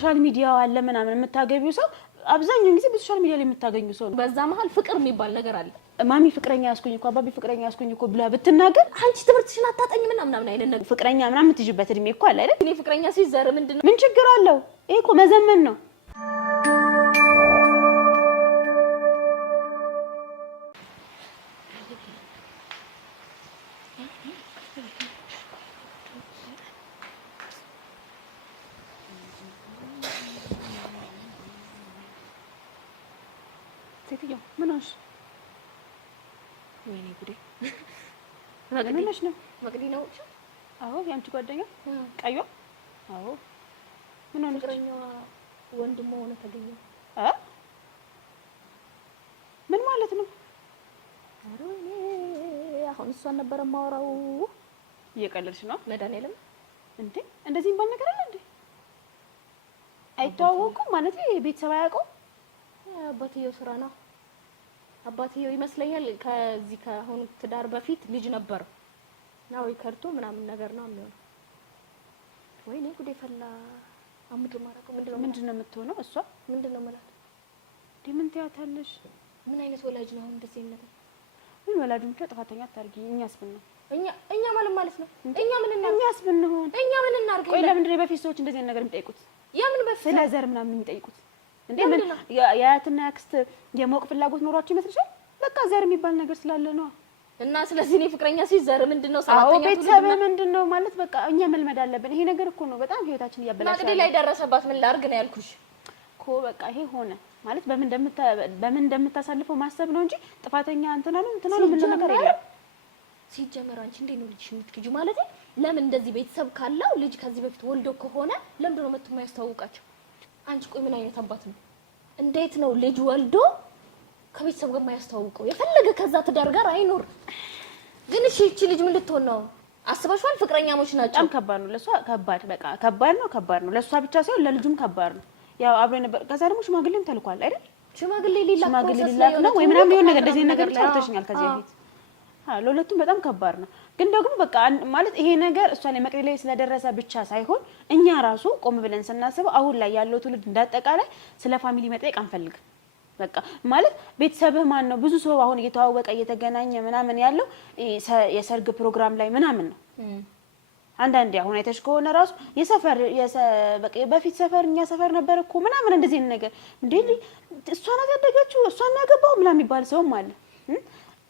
ሶሻል ሚዲያው አለ ምናምን የምታገቢው ሰው አብዛኛው ጊዜ በሶሻል ሚዲያ ላይ የምታገኙ ሰው በዛ መሃል ፍቅር የሚባል ነገር አለ ማሚ ፍቅረኛ ያስኩኝ እኮ አባቢ ፍቅረኛ ያስኩኝ እኮ ብላ ብትናገር አንቺ ትምህርትሽን አታጠኝ ምናምን አይነት ነገር ፍቅረኛ ምናምን ትጅበት እድሜ እኮ አለ አይደል እኔ ፍቅረኛ ሲዘር ምንድነው ምን ችግር አለው ይሄ እኮ መዘመን ነው ሴትዮ ምን ሆነሽ ወይኔ ጉዴ ማግኘሽ ነው መቅዲ ነው አዎ ያንቺ ጓደኛ ቀዩ አዎ ምን ሆነሽ ፍቅረኛዋ ወንድሟ ሆነ ተገኘ ምን ማለት ነው አሮኔ አሁን እሷን ነበር ማወራው እየቀለልሽ ነው መድኃኒዓለም እንዴ እንደዚህ እንባል ነገር አለ እንዴ አይተዋወቁም ማለት ቤተሰብ አያውቁም አባትየው ስራ ነው አባትየው ይመስለኛል ከዚህ ከአሁን ትዳር በፊት ልጅ ነበር ነው ይከርቶ ምናምን ነገር ነው የሚሆነው ወይኔ ጉዴ ፈላ አምድ ማራቀው ምንድነው የምትሆነው እሷ ምንድነው ማለት ዲምን ትያታለሽ ምን አይነት ወላጅ ነው እንደዚህ ነገር ምን ወላጁን ጥፋተኛ አታርጊ እኛስ ምን ነው እኛ ማለት ነው እኛ ምን እናርግ እኛስ ምን ነው እኛ ምን እናርግ ቆይ ለምንድነው በፊት ሰዎች እንደዚህ ነገር የሚጠይቁት ያምን በፊት ስለ ዘር ምናምን የሚጠይቁት እንዴ ምን ያያትና ያክስት የሞቅ ፍላጎት ኖሯችሁ ይመስልሻል በቃ ዘር የሚባል ነገር ስላለ ነው እና ስለዚህ እኔ ፍቅረኛ ሲዘር ምንድነው ሰራተኛ አዎ ቤተሰብ ምንድነው ማለት በቃ እኛ መልመድ አለብን ይሄ ነገር እኮ ነው በጣም ህይወታችን ያበላሻል ማግዴ ላይ ደረሰባት ምን ላርግ ነው ያልኩሽ እኮ በቃ ይሄ ሆነ ማለት በምን እንደምታሳልፈው ማሰብ ነው እንጂ ጥፋተኛ እንትና ነው ምን ነገር የለም ሲጀመር አንቺ እንዴ ነው ልጅሽ የምትክጁ ማለት ለምን እንደዚህ ቤተሰብ ካለው ልጅ ከዚህ በፊት ወልዶ ከሆነ ለምን ነው መጥቶ ያስተዋውቃቸው አንቺ ቆይ ምን አይነት አባት ነው እንዴት ነው ልጅ ወልዶ ከቤተሰብ ጋር ማያስተዋውቀው የፈለገ ከዛ ትዳር ጋር አይኖር ግን እቺ ልጅ ምን ልትሆን ነው አስበሽዋል ፍቅረኛሞች ናቸው በጣም ከባድ ነው ለሷ ከባድ ነው ለሷ ብቻ ሳይሆን ለልጁም ከባድ ነው ያው አብረን ነበር ከዛ ደግሞ ሽማግሌም ተልኳል አይደል ሽማግሌ ሊላክ ነው ወይ ምናምን የሆነ ነገር እንደዚህ ነገር ቻርተሽኛል ከዚህ በፊት ለሁለቱም በጣም ከባድ ነው ግን ደግሞ በቃ ማለት ይሄ ነገር እሷ ላይ መቅዲ ላይ ስለደረሰ ብቻ ሳይሆን እኛ ራሱ ቆም ብለን ስናስበው አሁን ላይ ያለው ትውልድ እንዳጠቃላይ ስለ ፋሚሊ መጠየቅ አንፈልግም በቃ ማለት ቤተሰብህ ማን ነው ብዙ ሰው አሁን እየተዋወቀ እየተገናኘ ምናምን ያለው የሰርግ ፕሮግራም ላይ ምናምን ነው አንዳንዴ አሁን አይተሽ ከሆነ ራሱ የሰፈር በቃ በፊት ሰፈርኛ ሰፈር ነበር እኮ ምናምን እንደዚህ ነገር እንዴ እሷ ናት ያደገችው እሷ ነው ያገባው ምናምን የሚባል ሰውም አለ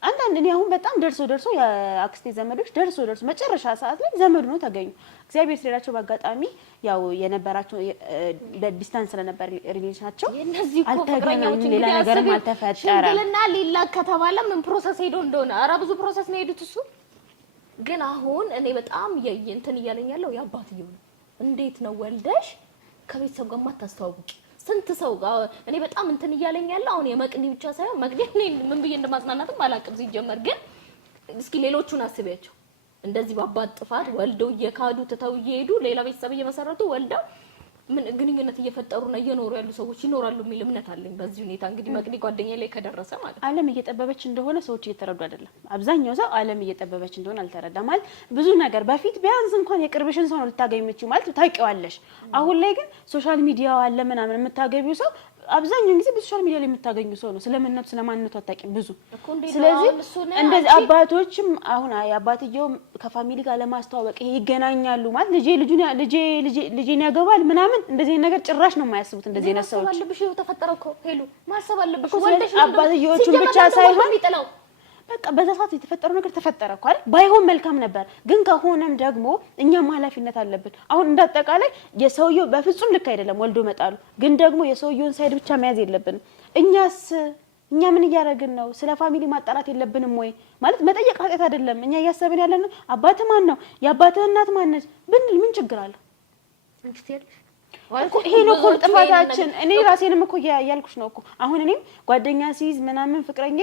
አንዳንድ እኔ አሁን በጣም ደርሶ የአክስቴ ዘመዶች ደርሶ መጨረሻ ሰዓት ላይ ዘመዱ ነው ተገኙ እግዚአብሔር ስለላቸው በአጋጣሚ ያው የነበራቸው በዲስታንስ ስለነበር ሪሌሽናቸው አልተገናኙም ሌላ ነገርም አልተፈጠረ ሽምግልና ሊላ ከተባለ ምን ፕሮሰስ ሄዶ እንደሆነ ኧረ ብዙ ፕሮሰስ ነው ሄዱት እሱ ግን አሁን እኔ በጣም እንትን እያለኝ ያለው ያባትየው ነው እንዴት ነው ወልደሽ ከቤተሰብ ጋር ማታስተዋውቂ ስንት ሰው እኔ በጣም እንትን እያለኝ ያለው አሁን የመቅዲ ብቻ ሳይሆን መቅዲ ምን ብዬ እንደማጽናናትም አላቅም ሲጀመር ግን እስኪ ሌሎቹን አስቢያቸው እንደዚህ ባባት ጥፋት ወልደው እየካዱ ተተው እየሄዱ ሌላ ቤተሰብ እየመሰረቱ ወልደው ምን ግንኙነት እየፈጠሩ ነው እየኖሩ ያሉ ሰዎች ይኖራሉ የሚል እምነት አለኝ በዚህ ሁኔታ እንግዲህ መቅዲ ጓደኛዬ ላይ ከደረሰ ማለት ዓለም እየጠበበች እንደሆነ ሰዎች እየተረዱ አይደለም አብዛኛው ሰው ዓለም እየጠበበች እንደሆነ አልተረዳም ማለት ብዙ ነገር በፊት ቢያንስ እንኳን የቅርብሽን ሰው ነው ልታገኙ የምትችይው ማለት ታውቂዋለሽ አሁን ላይ ግን ሶሻል ሚዲያው አለ ምናምን የምታገቢው ሰው አብዛኛው ጊዜ በሶሻል ሚዲያ ላይ የምታገኙ ሰው ነው ስለምንነቱ ስለማንነቱ አታውቂም ብዙ ስለዚህ እንደዚህ አባቶችም አሁን አባትየው ከፋሚሊ ጋር ለማስተዋወቅ ይሄ ይገናኛሉ ማለት ልጄን ያገባል ምናምን እንደዚህ ነገር ጭራሽ ነው የማያስቡት እንደዚህ ነው ሰዎች አለብሽ ተፈጠረው እኮ ሄሉ ማሰብ አለብሽ ወልደሽ አባትየዎቹን ብቻ ሳይሆን በቃ በዛ ሰዓት የተፈጠረው ነገር ተፈጠረ እኮ አይደል ባይሆን መልካም ነበር ግን ከሆነም ደግሞ እኛም ኃላፊነት አለብን አሁን እንዳጠቃላይ የሰውየው በፍጹም ልክ አይደለም ወልዶ መጣሉ ግን ደግሞ የሰውየውን ሳይድ ብቻ መያዝ የለብንም እኛ ምን እያደረግን ነው ስለ ፋሚሊ ማጣራት የለብንም ወይ ማለት መጠየቅ ኃጢአት አይደለም እኛ እያሰብን ያለን አባትህ ማን ነው የአባትህ እናት ማን ነች ብንል ምን ችግር አለ ይሄ ነው እኮ ጥፋታችን እኔ ራሴንም እኮ ያልኩሽ ነው እኮ አሁን እኔም ጓደኛ ሲይዝ ምናምን ፍቅረኛ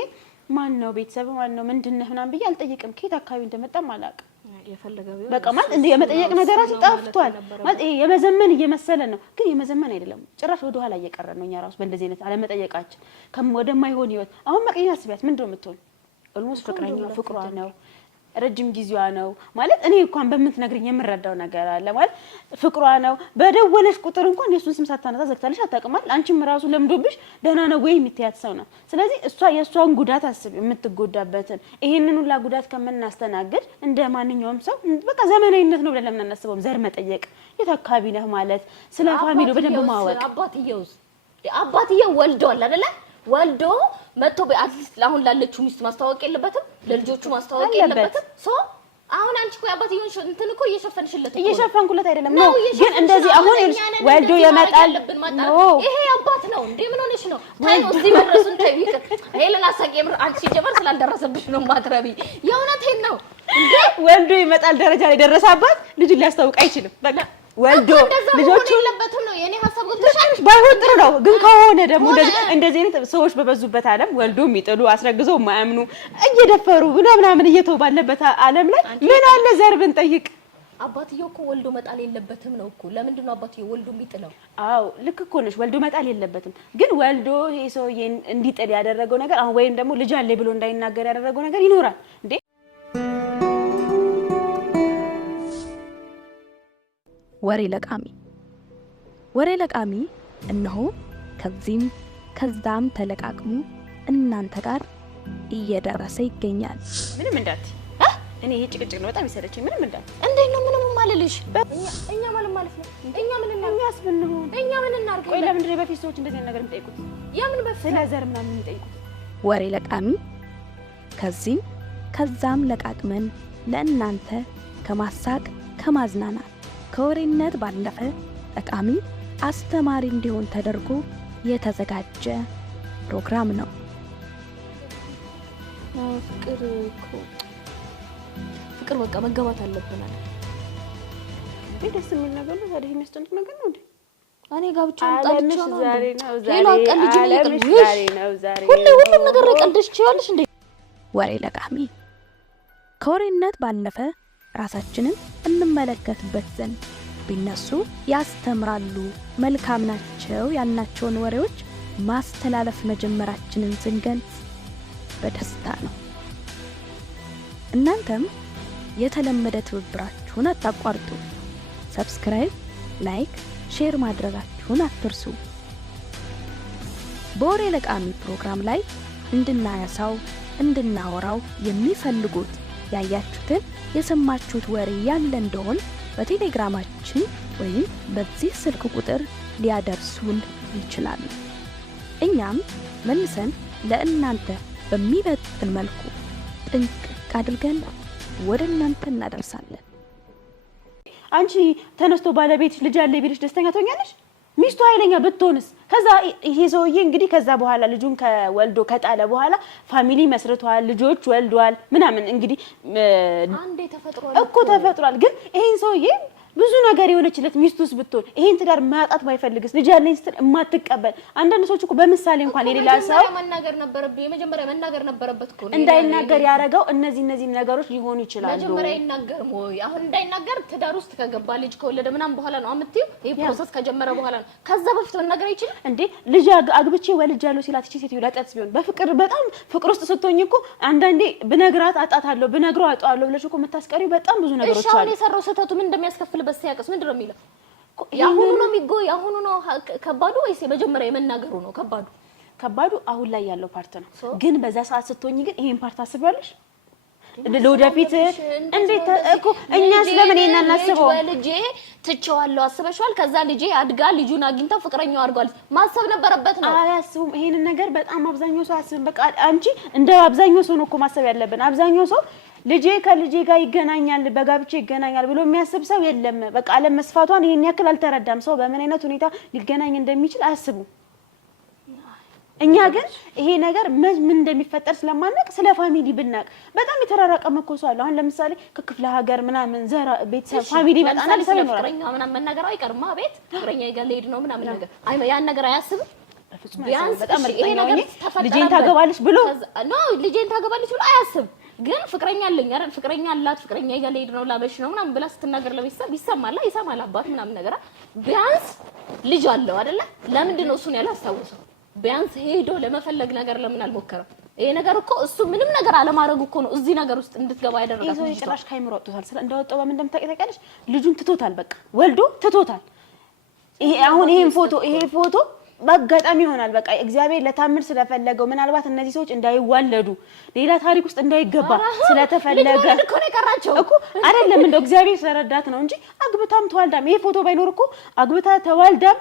ማን ነው ቤተሰብ ማን ነው ምንድነው ምናምን ብዬ አልጠይቅም ከየት አካባቢ እንደመጣም አላውቅም የፈለገው በቃ ማለት እንደ የመጠየቅ ነገራት ይጣፍቷል ማለት ይሄ የመዘመን እየመሰለን ነው ግን የመዘመን አይደለም ጭራሽ ወደ ኋላ እየቀረን ነው እኛ ራሱ በእንደዚህ አይነት አለመጠየቃችን ወደማይሆን ህይወት አሁን መቅዲን አስቢያት ምንድነው የምትሆን ኦልሞስት ፍቅረኛው ፍቅሯ ነው ረጅም ጊዜዋ ነው ማለት እኔ እንኳን በምትነግርኝ የምረዳው ነገር አለ ማለት ፍቅሯ ነው በደወለሽ ቁጥር እንኳን የሱን ስም ሳታነሳ ዘግታለሽ አታውቅማል አንቺም ራሱ ለምዶብሽ ደህና ነው ወይ የምትያት ሰው ነው ስለዚህ እሷ የሷን ጉዳት አስብ የምትጎዳበትን ይሄንን ሁላ ጉዳት ከመናስተናገድ እንደ ማንኛውም ሰው በቃ ዘመናዊነት ነው ብለን ለምን አናስበውም ዘር መጠየቅ የት አካባቢ ነህ ማለት ስለ ፋሚሊው በደንብ ማወቅ አባትየው ወልዷል አይደለ ወልዶ መጥቶ በአትሊስት አሁን ላለችው ሚስት ማስተዋወቅ የለበትም ለልጆቹ ማስተዋወቅ የለበትም ሶ አሁን አንቺ እኮ አባትየውን እንትን እኮ እየሸፈንኩለት አይደለም ነው ግን እንደዚህ አሁን ወልዶ የመጣል ነው ይሄ አባት ነው እንዴ ምን ሆነሽ ነው ታዩ እዚህ መድረሱን ታይቅ ሄለን አሳቀምር አንቺ ጀመር ስላልደረሰብሽ ነው ማትረቢ የእውነቴን ነው እንዴ ወልዶ የመጣል ደረጃ ላይ ደረሰባት ልጅ ሊያስተዋውቅ አይችልም በቃ ወልዶ ልጆቹ ለበቱም ነው የኔ ሐሳብ ገብቶሻል ባይሆን ጥሩ ነው ግን ከሆነ ደግሞ እንደዚህ አይነት ሰዎች በበዙበት ዓለም ወልዶ የሚጥሉ አስረግዘው የማያምኑ እየደፈሩ ምናምን እየተባለበት ዓለም ላይ ምን አለ ዘር ብንጠይቅ አባትየው እኮ ወልዶ መጣል የለበትም ነው እኮ ለምንድን ነው አባትየው ወልዶ የሚጥለው አዎ ልክ እኮ ነሽ ወልዶ መጣል የለበትም ግን ወልዶ ይሄ ሰውዬ እንዲጥል ያደረገው ነገር አሁን ወይም ደግሞ ልጅ አለ ብሎ እንዳይናገር ያደረገው ነገር ይኖራል እንዴ ወሬ ለቃሚ እነሆ ከዚህም ከዛም ተለቃቅሙ እናንተ ጋር እየደረሰ ይገኛል ምንም እንዳት እኔ ይሄ ጭቅጭቅ ነው በጣም ይሰለችኝ ምንም እንዳት እንዴት ነው ምንም ማለልሽ እኛ ማለት ነው እኛ ምን እናርግ ቆይ ለምንድን ነው በፊት ሰዎች እንደዚህ ነገር የሚጠይቁት የምን በፊት ስለ ዘር ምናምን የሚጠይቁት ወሬ ለቃሚ ከዚህም ከዛም ለቃቅመን ለእናንተ ከማሳቅ ከማዝናናት ከወሬነት ባለፈ ጠቃሚ አስተማሪ እንዲሆን ተደርጎ የተዘጋጀ ፕሮግራም ነው ፍቅር በቃ መገባት አለብን አይደል ደስ የሚል ነገር ነው ታዲያ የሚያስጨንቅ ነገር ነው እንዴ እኔ ጋብቻ አንጣልቻ ነው ዛሬ ነው ዛሬ ሁሉም ነገር ቀልደሽ ይችላልሽ እንዴ ወሬ ለቃሚ ከወሬነት ባለፈ ራሳችንን እንመለከትበት ዘንድ ቢነሱ ያስተምራሉ መልካም ናቸው ያልናቸውን ወሬዎች ማስተላለፍ መጀመራችንን ስንገልጽ በደስታ ነው እናንተም የተለመደ ትብብራችሁን አታቋርጡ ሰብስክራይብ ላይክ ሼር ማድረጋችሁን አትርሱ በወሬ ለቃሚ ፕሮግራም ላይ እንድናያሳው እንድናወራው የሚፈልጉት ያያችሁትን የሰማችሁት ወሬ ያለ እንደሆነ በቴሌግራማችን ወይም በዚህ ስልክ ቁጥር ሊያደርሱን ይችላሉ እኛም መልሰን ለእናንተ በሚመጥን መልኩ ጥንቅቅ አድርገን ወደ እናንተ እናደርሳለን አንቺ ተነስቶ ባለቤትሽ ልጅ አለ ቢልሽ ደስተኛ ትሆኛለሽ ሚስቱ ኃይለኛ ብትሆንስ ከዛ ይሄ ሰውዬ እንግዲህ ከዛ በኋላ ልጁን ከወልዶ ከጣለ በኋላ ፋሚሊ መስርቷል ልጆች ወልዷል ምናምን እንግዲህ አንዴ ተፈጥሯል ግን ይሄን ሰውዬ ብዙ ነገር የሆነችለት ሚስቱስ ብትሆን ይሄን ትዳር ማጣት ባይፈልግስ ልጅ ያለኝ ስትል ማትቀበል አንዳንድ ሰዎች እኮ በምሳሌ እንኳን የሌላ ሰው የመጀመሪያ መናገር ነበረበት እኮ እንዳይናገር ያረጋው እነዚህ ነገሮች ሊሆኑ ይችላሉ መጀመሪያ ይናገር ሞይ አሁን እንዳይናገር ትዳር ውስጥ ከገባ ልጅ ከወለደ ምናምን በኋላ ነው አምጥዩ ይሄ ፕሮሰስ ከጀመረ በኋላ ነው ከዛ በፊት መናገር ይችላል እንዴ ልጅ አግብቼ ወልጃለሁ ሲላት እቺ ሴትዮ ላጣት ቢሆን በፍቅር በጣም ፍቅር ውስጥ ስትሆኝ እኮ አንዳንዴ ብነግራት አጣታለሁ ብነግረው አጣዋለሁ ብለሽ እኮ መታስቀሪው በጣም ብዙ ነገሮች አሉ እሺ አሁን የሰራው ስህተቱ ምን እንደሚያስከፍል በሲያቀስ ምንድነው የሚለው ያሁኑ ነው ከባዱ ወይስ የመጀመሪያ የመናገሩ ነው ከባዱ አሁን ላይ ያለው ፓርት ነው ግን በዛ ሰዓት ስትሆኝ ግን ይሄን ፓርት አስበዋለሽ ለወደፊት እንዴት እኮ እኛ ስለምን እናናስበው ልጄ ትቼዋለሁ አስበሽዋል ከዛ ልጄ አድጋ ልጁን አግኝታ ፍቅረኛው አድርጓል ማሰብ ነበረበት ነው አያስቡም ይሄን ነገር በጣም አብዛኛው ሰው አስብም በቃ አንቺ እንደ አብዛኛው ሰው ነው እኮ ማሰብ ያለብን አብዛኛው ሰው ልጄ ከልጄ ጋር ይገናኛል በጋብቻ ይገናኛል ብሎ የሚያስብ ሰው የለም በቃ ዓለም መስፋቷን ይሄን ያክል አልተረዳም ሰው በምን አይነት ሁኔታ ሊገናኝ እንደሚችል አያስቡ እኛ ግን ይሄ ነገር ምን እንደሚፈጠር ስለማናቅ ስለ ፋሚሊ ብናቅ በጣም የተራራቀ መኮሰው አለ አሁን ለምሳሌ ከክፍለ ሀገር ምናምን ዘራ ቤተሰብ ፋሚሊ መጣናል ሰለሞን ፍቅረኛ ምናምን መናገር አይቀርማ ቤት ፍቅረኛ ይገል ሄድ ነው ምናምን ነገር አይ ያን ነገር አያስብ ቢያንስ በጣም እርግጠኛ ነኝ ልጄን ታገባለች ብሎ ነው ልጄን ታገባለች ብሎ አያስብ ግን ፍቅረኛ አለኝ አይደል ፍቅረኛ አላት ፍቅረኛ ይገል ሄድ ነው ላበሽ ነው ምናምን ብላ ስትናገር ለቤተሰብ ይሰማል አባት ምናምን ነገር ቢያንስ ልጅ አለው አይደለ ለምንድን ነው እሱን ያላስታውሰው ቢያንስ ሄዶ ለመፈለግ ነገር ለምን አልሞከረም ይሄ ነገር እኮ እሱ ምንም ነገር አለማድረግ እኮ ነው እዚህ ነገር ውስጥ እንድትገባ ያደረጋት። ይሄ ጭራሽ ካይምሮ ወጥቷል። ስለ እንደወጣው በምን እንደምታውቂያለሽ? ልጁን ትቶታል። በቃ ወልዶ ትቶታል። ይሄ አሁን ይሄ ፎቶ በአጋጣሚ ይሆናል። በቃ እግዚአብሔር ለታምር ስለፈለገው ምናልባት እነዚህ ሰዎች እንዳይዋለዱ ሌላ ታሪክ ውስጥ እንዳይገባ ስለተፈለገ እኮ ነው የቀራቸው እኮ አይደለም። እንደው እግዚአብሔር ስለረዳት ነው እንጂ አግብታም ተዋልዳም ይሄ ፎቶ ባይኖር እኮ አግብታ ተዋልዳም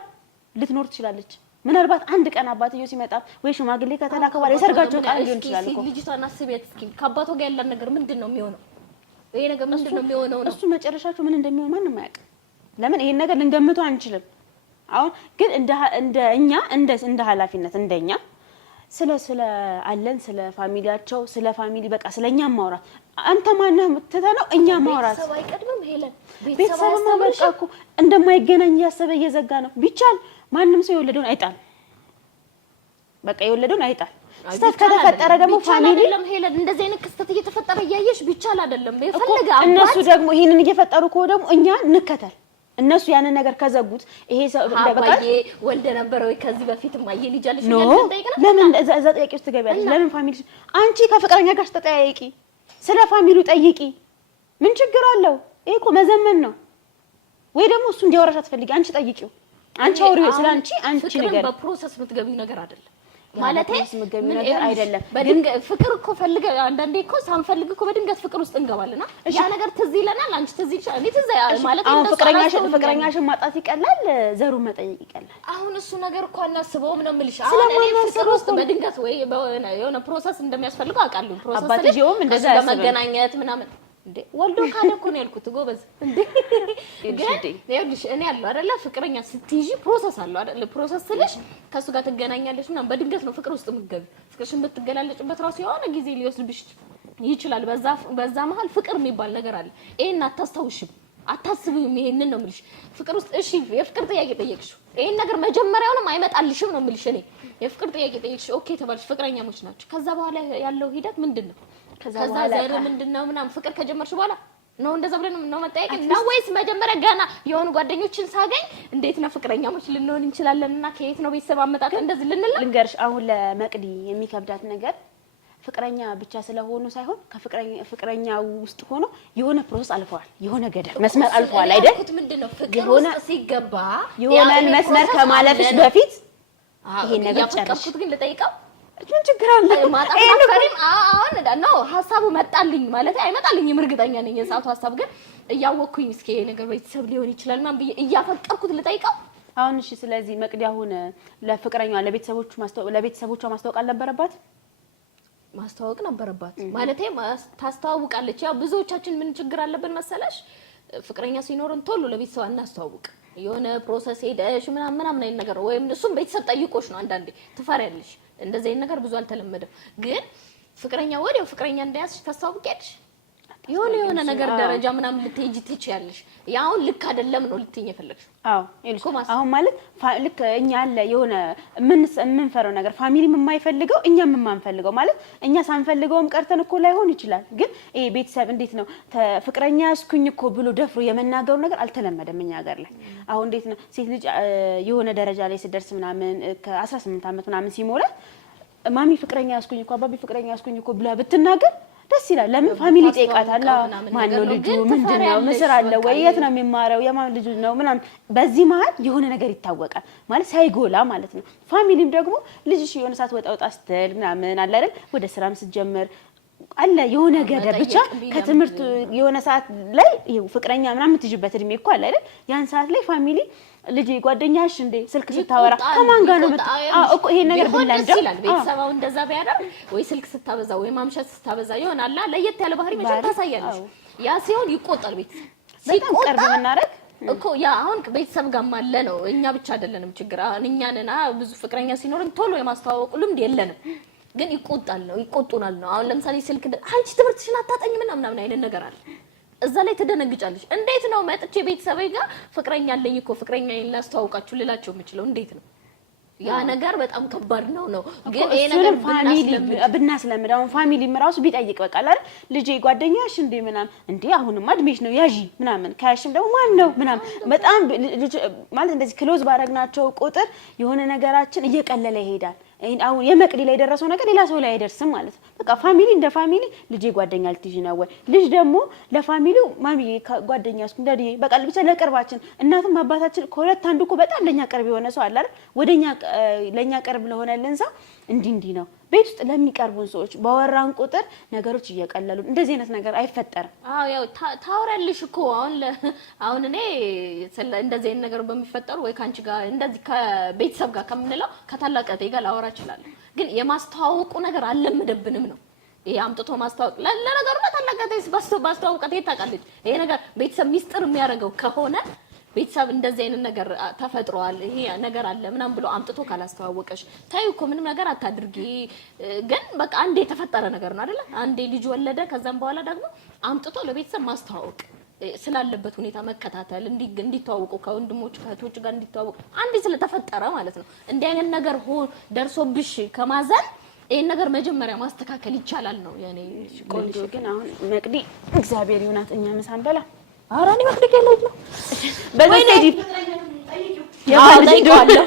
ልትኖር ትችላለች። ምናልባት አንድ ቀን አባትየው ሲመጣ ወይ ሽማግሌ ከተላከ በኋላ የሰርጋቸው ቀን ሊሆን ይችላል እኮ። ልጅቷን አስቢያት እስኪ ከአባቷ ጋር ያለን ነገር ምንድነው የሚሆነው? ይሄ ነገር ምንድነው የሚሆነው ነው? እሱ መጨረሻቸው ምን እንደሚሆን ማንም አያውቅም። ለምን ይሄን ነገር ልንገምተው አንችልም። አሁን ግን እንደ ኃላፊነት እንደኛ ስለ አለን ስለ ፋሚሊያቸው ስለ ፋሚሊ በቃ ስለኛ ማውራት አንተ ማነህ ምትተነው እኛ ማውራት ቤተሰብ አይቀድምም። ሄለን ቤተሰብማ በቃ እኮ እንደማይገናኝ ያሰበ እየዘጋ ነው። ቢቻል ማንም ሰው የወለደውን አይጣል። በቃ የወለደውን አይጣል። ስህተት ከተፈጠረ ደግሞ ፋሚሊ አይደለም ሄለን እንደዚህ አይነት ክስተት እየተፈጠረ እያየሽ ቢቻል አይደለም በፈለገ አባት እነሱ ደግሞ ይሄንን እየፈጠሩ ከሆነ ደግሞ እኛ እንከተል። እነሱ ያንን ነገር ከዘጉት ይሄ ሰው በቃ ወልደ ነበር ወይ ከዚህ በፊት ማየ ልጅ አለሽ ነው። ለምን እዛ ጠያቂ ውስጥ ትገቢያለሽ? ለምን ፋሚሊ አንቺ ከፍቅረኛ ጋር ተጠያየቂ፣ ስለ ፋሚሊው ጠይቂ። ምን ችግር አለው? ይሄ እኮ መዘመን ነው። ወይ ደግሞ እሱ እንዲያወራሽ አትፈልጊ፣ አንቺ ጠይቂው። አንቺ አውሪው ስለ አንቺ ነገር በፕሮሰስ የምትገቢው ነገር አይደለም ማለት ምን ነገር አይደለም። በድንገት ፍቅር እኮ ፈልገ አንዳንዴ እኮ ሳንፈልግ እኮ በድንገት ፍቅር ውስጥ እንገባለና ያ ነገር ትዝ ይለናል። አንቺ ትዝ ይልሻል፣ እኔ ትዝ ማለት አሁን ፍቅረኛሽን ማጣት ይቀላል፣ ዘሩን መጠየቅ ይቀላል። አሁን እሱ ነገር እኮ አናስበውም ነው የምልሽ። አሁን እኔ ፍቅር ውስጥ በድንገት ወይ የሆነ ፕሮሰስ እንደሚያስፈልገው አውቃለሁ። ፕሮሰስ አባትዬውም እንደዛ ለመገናኘት ምናምን እንዴ ወልዶ ካለ እኮ ነው ያልኩት። ጎበዝ እንዴ ግን ይኸውልሽ እኔ ያለው አይደለ ፍቅረኛ ስትይጂ ፕሮሰስ አለው አይደለ? ፕሮሰስ ስልሽ ከሱ ጋር ትገናኛለሽ ምናምን በድንገት ነው ፍቅር ውስጥ የምትገቢው። ፍቅርሽን ብትገላለጭበት ራሱ የሆነ ጊዜ ሊወስድብሽ ይችላል። በዛ መሀል ፍቅር የሚባል ነገር አለ። ይሄን አታስታውሽም፣ አታስቢም። ይሄንን ነው የምልሽ። ፍቅር ውስጥ እሺ የፍቅር ጥያቄ ጠየቅሽው፣ ይሄን ነገር መጀመሪያውንም አይመጣልሽም ነው የምልሽ። እኔ የፍቅር ጥያቄ ጠየቅሽ፣ ኦኬ ተባልሽ፣ ፍቅረኛሞች ናቸው። ከዛ በኋላ ያለው ሂደት ምንድነው? ከዛ ዘር ምንድነው ምናምን ፍቅር ከጀመርሽ በኋላ ነው እንደዛ ብለን ነው መጠየቅ ነው ወይስ መጀመሪያ ገና የሆኑ ጓደኞችን ሳገኝ እንዴት ነው ፍቅረኛሞች ልንሆን እንችላለንና ከየት ነው ቤተሰብ አመጣጥ እንደዚህ ልንል? ልንገርሽ አሁን ለመቅዲ የሚከብዳት ነገር ፍቅረኛ ብቻ ስለሆኑ ሳይሆን ፍቅረኛ ውስጥ ሆኖ የሆነ ፕሮሰስ አልፈዋል፣ የሆነ ገደብ መስመር አልፈዋል አይደል? ምንድነው ፍቅር ውስጥ ሲገባ የሆነ መስመር ከማለፍሽ በፊት ይሄን ነገር ጨርሽኩት። ግን ልጠይቀው ምን ችግር አለ? ማጣፈሪም አሁን ነው ሀሳቡ መጣልኝ ማለት አይመጣልኝም እርግጠኛ ነኝ። የሰዓቱ ሀሳብ ግን እያወቅኩኝ እስኪ ይሄ ነገር ቤተሰብ ሊሆን ይችላል ማን ብዬ እያፈቀርኩት ልጠይቀው አሁን። እሺ ስለዚህ መቅዲ አሁን ለፍቅረኛዋ ለቤተሰቦቿ ማስተዋወቅ አልነበረባት? ማስተዋወቅ ነበረባት ማለት ታስተዋውቃለች። ያው ብዙዎቻችን ምን ችግር አለብን መሰለሽ ፍቅረኛ ሲኖርን ቶሎ ለቤተሰብ እናስተዋውቅ። የሆነ ፕሮሰስ ሄደሽ ምናምን አይነት ነገር ወይም እሱም ቤተሰብ ጠይቆሽ ነው። አንዳንዴ ትፈሪያለሽ። እንደዚህ አይነት ነገር ብዙ አልተለመደም። ግን ፍቅረኛ ወዲያው ፍቅረኛ እንዳያዝሽ ታስተዋውቂያለሽ። የሆነ ነገር ደረጃ ምናምን ልትሄጂ ትችያለሽ። ያው ልክ አይደለም ነው ልትይኝ የፈለግሽው? አዎ ይልኩ አሁን ማለት ልክ እኛ አለ የሆነ የምንፈረው ነገር ፋሚሊም የማይፈልገው እኛም የማንፈልገው ማለት እኛ ሳንፈልገውም ቀርተን እኮ ላይሆን ይችላል። ግን ይሄ ቤተሰብ እንዴት ነው ፍቅረኛ ያስኩኝ እኮ ብሎ ደፍሮ የመናገሩ ነገር አልተለመደም እኛ ሀገር ላይ። አሁን እንዴት ነው ሴት ልጅ የሆነ ደረጃ ላይ ስትደርስ ምናምን ከ18 ዓመት ምናምን ሲሞላ ማሚ ፍቅረኛ ያስኩኝ እኮ አባቢ ፍቅረኛ ያስኩኝ እኮ ብላ ብትናገር ደስ ይላል። ለምን ፋሚሊ ጠይቃታል። ማን ነው ልጁ? ምንድነው? ምስር አለ ወይ? የት ነው የሚማረው? የማን ልጅ ነው? ምናምን በዚህ መሀል የሆነ ነገር ይታወቃል ማለት ሳይጎላ ማለት ነው። ፋሚሊም ደግሞ ልጅሽ የሆነ ሰዓት ወጣ ስትል ምናምን አለ አይደል? ወደ ስራም ስትጀምር አለ የሆነ ገደብ ብቻ ከትምህርት የሆነ ሰዓት ላይ ይሄው ፍቅረኛ ምናምን ትጅበት እድሜ እኮ አለ አይደል? ያን ሰዓት ላይ ፋሚሊ ልጅ ጓደኛሽ እንደ ስልክ ስታወራ ከማን ጋር ነው እኮ ይሄ ነገር ብላንደው ቤተሰባው እንደዛ ቢያደርግ ወይ ስልክ ስታበዛ ወይ ማምሸት ስታበዛ ይሆናል ለየት ያለ ባህሪ መቼም ታሳያለሽ። ያ ሲሆን ይቆጣል። ቤተሰብ በጣም ቀርብ እናረግ እኮ ያ አሁን ቤተሰብ ጋር ማለ ነው። እኛ ብቻ አይደለንም ችግር እኛንና ብዙ ፍቅረኛ ሲኖርን ቶሎ የማስተዋወቁ ልምድ የለንም። ግን ይቆጡናል ነው። አሁን ለምሳሌ ስልክ አንቺ ትምህርትሽን አታጠኝ ምናምን አይነት ነገር አለ። እዛ ላይ ተደነግጫለሽ። እንዴት ነው መጥቼ ቤተሰቤ ጋር ፍቅረኛ አለኝ እኮ ፍቅረኛዬን ላስተዋውቃችሁ ልላቸው የምችለው? እንዴት ነው? ያ ነገር በጣም ከባድ ነው። ግን ይሄ ነገር ፋሚሊ ብናስለምድ አሁን ፋሚሊም ራሱ ቢጠይቅ በቃ አይደል ልጄ ጓደኛሽ እንዴ ምናምን እንዴ አሁንማ እድሜሽ ነው ያዢ ምናምን ካያሽም ደግሞ ማን ነው ምናምን በጣም ማለት እንደዚህ ክሎዝ ባረግናቸው ቁጥር የሆነ ነገራችን እየቀለለ ይሄዳል። አሁን የመቅዲ ላይ የደረሰው ነገር ሌላ ሰው ላይ አይደርስም ማለት ነው። በቃ ፋሚሊ እንደ ፋሚሊ ልጄ ጓደኛ ልትይዥ ነው ወይ ልጅ ደግሞ ለፋሚሊው ማሚ ጓደኛስ እንደዲ በቃ ብቻ ለቅርባችን እናትም አባታችን ከሁለት አንዱ እኮ በጣም ለኛ ቅርብ የሆነ ሰው አለ አይደል? ወደኛ ለኛ ቅርብ ለሆነልን ሰው እንዲህ ነው። ቤት ውስጥ ለሚቀርቡን ሰዎች ባወራን ቁጥር ነገሮች እየቀለሉ እንደዚህ አይነት ነገር አይፈጠርም። አዎ ያው ታወራልሽ እኮ አሁን እኔ እንደዚህ አይነት ነገር በሚፈጠሩ ወይ ካንቺ ጋር እንደዚህ ከቤተሰብ ጋር ከምንለው ከታላቀቴ ጋር ላወራ እችላለሁ። ግን የማስተዋወቁ ነገር አልለመደብንም ነው። ይሄ አምጥቶ ማስተዋወቅ ለነገሩ ታላቀቴስ ባስተዋወቀት ታውቃለች። ይሄ ነገር ቤተሰብ ሚስጥር የሚያደርገው ከሆነ ቤተሰብ እንደዚህ አይነት ነገር ተፈጥሯል ይሄ ነገር አለ ምናምን ብሎ አምጥቶ ካላስተዋወቀሽ ታዩ እኮ ምንም ነገር አታድርጊ። ግን በቃ አንዴ የተፈጠረ ነገር ነው አይደለ? አንዴ ልጅ ወለደ ከዛም በኋላ ደግሞ አምጥቶ ለቤተሰብ ማስተዋወቅ ስላለበት ሁኔታ መከታተል እንዲተዋወቁ ከወንድሞች ከእህቶች ጋር እንዲተዋወቁ አንዴ ስለተፈጠረ ማለት ነው። እንዲህ አይነት ነገር ደርሶብሽ ከማዘን ይሄን ነገር መጀመሪያ ማስተካከል ይቻላል ነው የኔ ቆንጆ። ግን አሁን መቅዲ እግዚአብሔር ይሁናት እኛ ምሳን በላ አራኒ መቅዲ ከለጅ ነው በዚህ ጠይቀዋለሁ።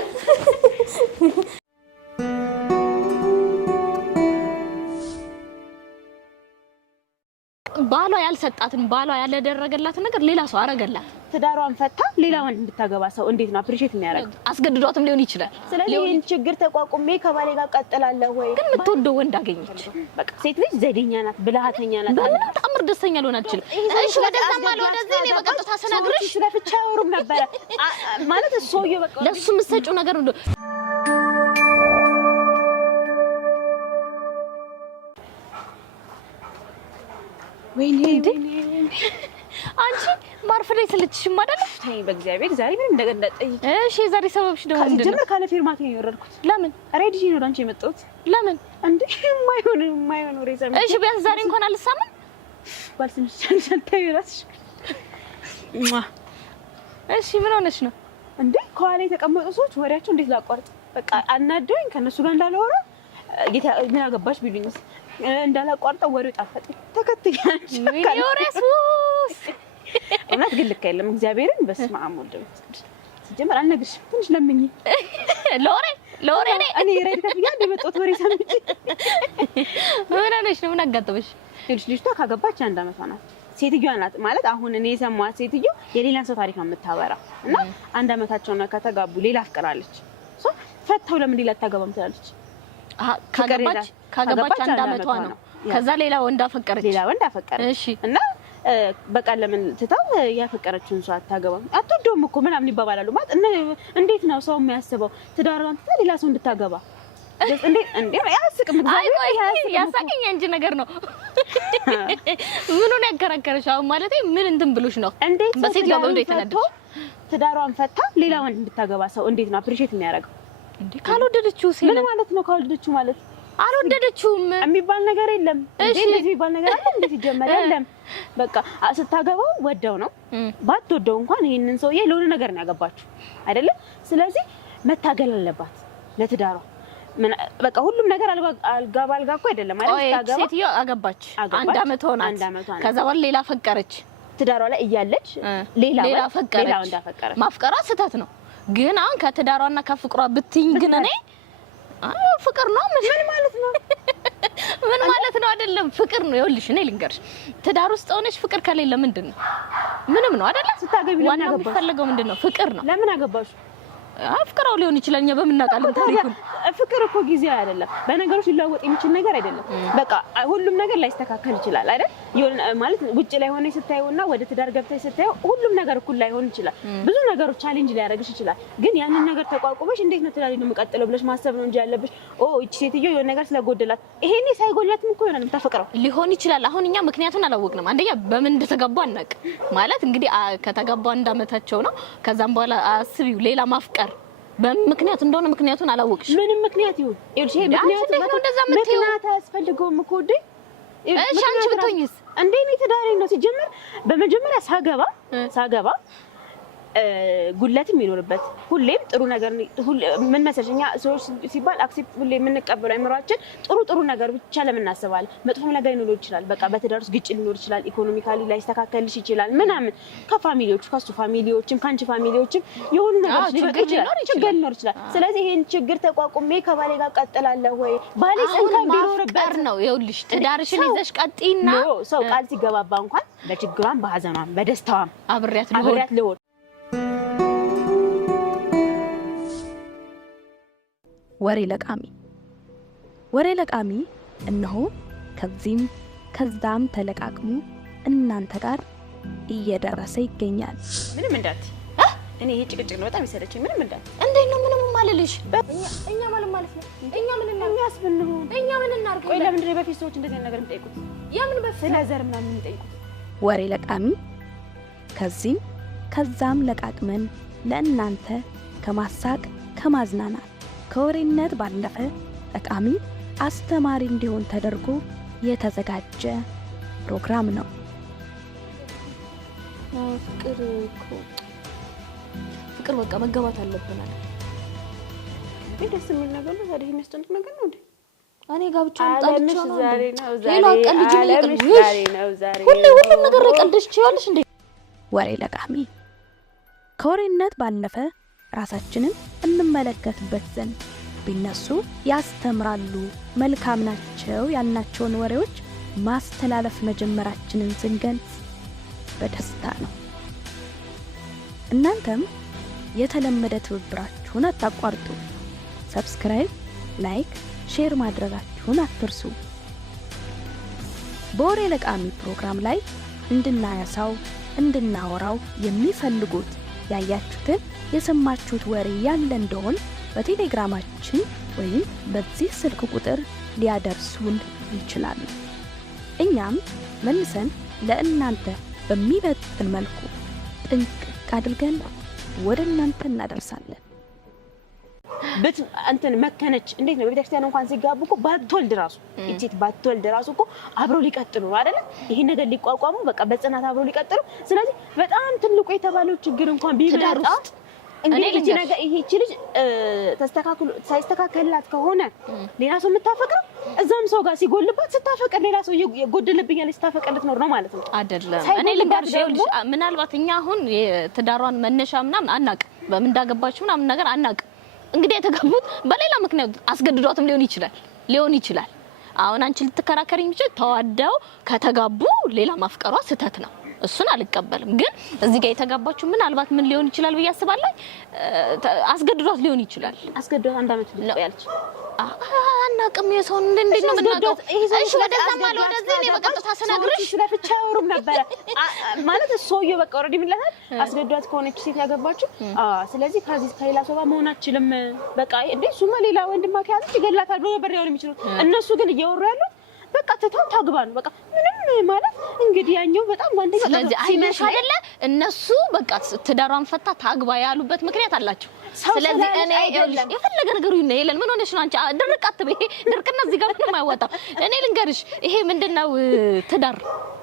ባሏ ያልሰጣትን ባሏ ያላደረገላትን ነገር ሌላ ሰው አረገላት። ትዳሯን ፈታ ሌላ ወንድ እንድታገባ ሰው እንዴት ነው አፕሪሺየት የሚያደርገው? አስገድዷትም ሊሆን ይችላል። ስለዚህ ይሄን ችግር ተቋቁሜ ከባሌ ጋር ቀጥላለሁ ወይ? ግን የምትወደው ወንድ አገኘች። በቃ ሴት ልጅ ዘዴኛ ናት፣ ብልሃተኛ ናት። በምን ተአምር ደስተኛ ልሆን አልችልም። እሺ ወደዛም አለ ወደዚህ እኔ በቀጥታ ስነግርሽ ስለፍቻ ወሩም ነበር ማለት ሰውዬው በቃ ለሱ የምትሰጪው ነገር ነው። ወይኔ አንቺ ማርፈዴ ስለችሽም አይደል? ተይ በእግዚአብሔር ዛሬ ምን እንደጠይቅ። እሺ ዛሬ ሰበብሽ ደግሞ ምንድነው? ጀመር ካለ ፊርማት ነው የወረድኩት። ለምን ሬዲ ነው አንቺ የመጣሁት? ለምን እንዴ የማይሆን ወሬ ሰምቼ። እሺ ቢያንስ ዛሬ እንኳን አልሰማም ባልስምሽ ሻንታው ይራስሽ። እሺ ምን ሆነሽ ነው እንዴ? ከኋላ የተቀመጡ ሰዎች ወሬያቸው እንዴት ላቋርጥ? በቃ አናደውኝ ከነሱ ጋር እንዳላወራ ጌታ ምን አገባሽ ቢሉኝስ እንዳላቋርጠው ወሬው ጣፈጠኝ። ተከትያለሽ ዮሬሱስ እውነት ግን ልክ አይደለም። እግዚአብሔርን በስመ አብ ወልድ ሲጀመር አልነግርሽም። ትንሽ ለምኝ ለወሬ እኔ ሬድ ከፍያ እንደመጣሁት ወሬ ሰምቼ ምን አለሽ ነው? ምን አጋጠመሽ? ልጅቷ ካገባች 1 አመቷ ናት። ሴትዮዋ ናት ማለት አሁን እኔ የሰማኋት ሴትዮ የሌላን ሰው ታሪክ የምታወራ እና 1 አመታቸው ነው ከተጋቡ ሌላ አፍቅራለች። ፈታው ለምን ሌላ ታገባም ትላለች? ካገባች 1 አመቷ ነው። ከዛ ሌላ ወንድ አፈቀረች። እሺ እና በቃ ለምን ትታው ያፈቀረችውን ሰው አታገባም? አትወደውም እኮ ምናምን ይባባላሉ። ማለት እንዴት ነው ሰው የሚያስበው ትዳሯን ትታ ሌላ ሰው እንድታገባ? እንዴ ያስቅም እግዚአብሔር ያሳቀኝ እንጂ ነገር ነው። ምኑን ያከራከረሽ አሁን ማለት ምን እንትን ብሉሽ ነው? በሴት ያው በእንዴት ተነደሽ? ትዳሯን ፈታ ሌላ ወንድ እንድታገባ ሰው እንዴት ነው አፕሪሺየት የሚያደርገው? እንዴ ካልወደደችው ሲል ምን ማለት ነው? ካልወደደችው ማለት አልወደደችውም የሚባል ነገር የለም። እንደዚህ የሚባል ነገር አለ እንዴ? ሲጀመር የለም። በቃ ስታገባው ወደው ነው። ባትወደው እንኳን ይሄንን ሰውዬ ለሆነ ነገር ነው ያገባችሁ አይደለም? ስለዚህ መታገል አለባት ለትዳሯ። በቃ ሁሉም ነገር አልጋ ባልጋ እኮ አይደለም አይደል? ታገባ ሴትዮ አገባች 1 አመት ሆናት። ከዛ በኋላ ሌላ ፈቀረች። ትዳሯ ላይ እያለች ሌላ ፈቀረች። ማፍቀሯ ስህተት ነው። ግን አሁን ከትዳሯና ከፍቅሯ ብትኝ ግን እኔ ፍቅር ነው ምን ማለት ነው? ምን ማለት ነው? አይደለም ፍቅር ነው። ይኸውልሽ እኔ ልንገርሽ ትዳር ውስጥ ሆነሽ ፍቅር ከሌለ ምንድነው? ምንም ነው አይደለ? ስታገቢ ለምን አገባሽ? ዋናው የሚፈልገው ምንድነው? ፍቅር ነው። ለምን አገባሽ? ፍቅራው ሊሆን ይችላል። እኛ በምናውቃለን ታሪኩን። ፍቅር እኮ ጊዜያዊ አይደለም። በነገሮች ሊለወጥ የሚችል ነገር አይደለም። በቃ ሁሉም ነገር ላይስተካከል ይችላል አይደል? ይሁን ማለት ውጭ ላይ ሆነሽ ስታዩና ወደ ትዳር ገብተሽ ስታዩ ሁሉም ነገር እኩል ላይሆን ይችላል። ብዙ ነገሮች ቻሌንጅ ሊያደርግሽ ይችላል። ግን ያንን ነገር ተቋቁመሽ እንዴት ነው ትዳር የምቀጥለው ብለሽ ማሰብ ነው እንጂ ያለብሽ እቺ ሴትዮ የሆነ ነገር ስለጎደላት ይሄኔ ሳይጎደላትም እኮ ይሆናል የምታፈቅረው ሊሆን ይችላል። አሁን እኛ ምክንያቱን አላወቅንም። አንደኛ በምን እንደተጋባ አናውቅ ማለት እንግዲህ ከተጋባ 1 አመታቸው ነው። ከዛም በኋላ አስቢው ሌላ ማፍቀር በምክንያት እንደሆነ ምክንያቱን አላወቅሽ። ምንም ምክንያት ይሁን እሺ፣ ምክንያት ነው እንደዛ ምክንያት አያስፈልገውም እኮ እንዴ። እሺ አንቺ ብትሆኚስ? እንዴ እኔ ትዳሬ ነው ሲጀመር። በመጀመሪያ ሳገባ ጉለትም ይኖርበት ሁሌም ጥሩ ነገር ምን መሰለኛ ሰዎች ሲባል አክሴፕት ሁሌ የምንቀበለው አይምሮአችን ጥሩ ነገር ብቻ ለምን እናስባለን መጥፎ ነገር ሊኖር ይችላል በቃ በትዳር ውስጥ ግጭት ሊኖር ይችላል ኢኮኖሚካሊ ላይስተካከልሽ ይችላል ምናምን ከፋሚሊዎች ከሱ ፋሚሊዎችም ካንቺ ፋሚሊዎችም የሆኑ ነገሮች ሊኖር ይችላል ስለዚህ ይሄን ችግር ተቋቁሜ ከባሌ ጋር ቀጥላለሁ ወይ ባሌ እንኳን ቢኖርበት ነው ይኸውልሽ ትዳርሽን ይዘሽ ቀጥይና ሰው ቃል ሲገባባ እንኳን በችግሯም በሐዘኗም በደስታዋም አብሬያት ልሆን ወሬ ለቃሚ እነሆ ከዚህም ከዛም ተለቃቅሙ እናንተ ጋር እየደረሰ ይገኛል። ምንም እንዳት እኔ ይሄ ጭቅጭቅ ነው በጣም ይሰለችኝ። ምንም እንዳት እንዴት ነው ምንም ማለልሽ? እኛ ማለት ነው እኛ ምን የሚያስብንሁ እኛ ምን እናርግ? ቆይ ለምንድን ነው በፊት ሰዎች እንደዚህ ነገር የሚጠይቁት? ያምን በፊት ስለ ዘር ምናምን የሚጠይቁት? ወሬ ለቃሚ ከዚህም ከዛም ለቃቅመን ለእናንተ ከማሳቅ ከማዝናናት ከወሬነት ባለፈ ጠቃሚ አስተማሪ እንዲሆን ተደርጎ የተዘጋጀ ፕሮግራም ነው። ፍቅር በቃ መገባት አለብን አይደል? ደስ የሚል ነገር ነው። ዛሬ የሚያስጨንቅ ነገር ነው እንዴ? እኔ ጋብቻውን ጣልቻው ነው ዛሬ ነው ዛሬ ሁሉም ነገር ላይ ቀልደሽ ትችያለሽ እንዴ? ወሬ ለቃሚ ከወሬነት ባለፈ ራሳችንን እንመለከትበት ዘንድ ቢነሱ ያስተምራሉ መልካም ናቸው ያልናቸውን ወሬዎች ማስተላለፍ መጀመራችንን ስንገልጽ በደስታ ነው። እናንተም የተለመደ ትብብራችሁን አታቋርጡ። ሰብስክራይብ፣ ላይክ፣ ሼር ማድረጋችሁን አትርሱ። በወሬ ለቃሚ ፕሮግራም ላይ እንድናያሳው እንድናወራው የሚፈልጉት ያያችሁትን የሰማችሁት ወሬ ያለ እንደሆን በቴሌግራማችን ወይም በዚህ ስልክ ቁጥር ሊያደርሱን ይችላሉ። እኛም መልሰን ለእናንተ በሚመጥን መልኩ ጥንቅቅ አድርገን ወደ እናንተ እናደርሳለን። እንትን መከነች እንዴት ነው በቤተክርስቲያን እንኳን ሲጋቡ እኮ ባትወልድ ራሱ እቺት ባትወልድ ራሱ እኮ አብረው ሊቀጥሉ ነው አይደል? ይሄ ነገር ሊቋቋሙ በቃ በጽናት አብረው ሊቀጥሉ። ስለዚህ በጣም ትልቁ የተባለው ችግር እንኳን ቢመጣ እንግዲህ እቺ ነገር ይሄቺ ልጅ ተስተካክሎ ሳይስተካከልላት ከሆነ ሌላ ሰው የምታፈቅረው እዛም ሰው ጋር ሲጎልባት ስታፈቅር ሌላ ሰው የጎደለብኛል ስታፈቅርለት ነው ማለት ነው አይደለም? እኔ ልንገርሽ ምናልባት እኛ አሁን የትዳሯን መነሻ ምናምን አናውቅም በምን እንዳገባችሁ ምናምን ነገር አናውቅም። እንግዲህ የተጋቡት በሌላ ምክንያት አስገድዷትም ሊሆን ይችላል። አሁን አንቺ ልትከራከሪኝ ይችላል ተዋደው ከተጋቡ ሌላ ማፍቀሯ ስህተት ነው። እሱን አልቀበልም። ግን እዚህ ጋር የተጋባችሁ ምናልባት ምን ሊሆን ይችላል ብዬ አስባለሁ አስገድዷት ሊሆን ይችላል። አስገድዷት አንድ አመት ልትቆያለች አናውቅም። የሰው እንዴት ነው ምናውቀው? እሺ ወደዛም አለ ወደዚህ እኔ በቀጥታ ስነግርሽ ስለፍቻ ወሩም ነበር ማለት ሰውዬው በቃ ኦሬዲ ምንላታል አስገድዷት ከሆነች ሴት ያገባችሁ ስለዚህ ከዚህ ከሌላ ሰው ጋር መሆናችንም በቃ እንዴ ሱማ ሌላ ወንድማ ከያዘች ይገላታል ብሎ ነበር ያለው የሚችሉት። እነሱ ግን እየወሩ ያሉት በቃ ተታው ታግባ ነው በቃ ምንም ማለት እንግዲህ ያኛው በጣም ጓንደኛ ስለዚህ አይመሽ አይደለ እነሱ በቃ ትዳሯን ፈታ ታግባ ያሉበት ምክንያት አላቸው። ስለዚህ እኔ የፈለገ ነገር ይሄን ምን ሆነሽ ነው አንቺ ድርቅ አትበይ ድርቅና እዚህ ጋር ምንም አይወጣም። እኔ ልንገርሽ ይሄ ምንድነው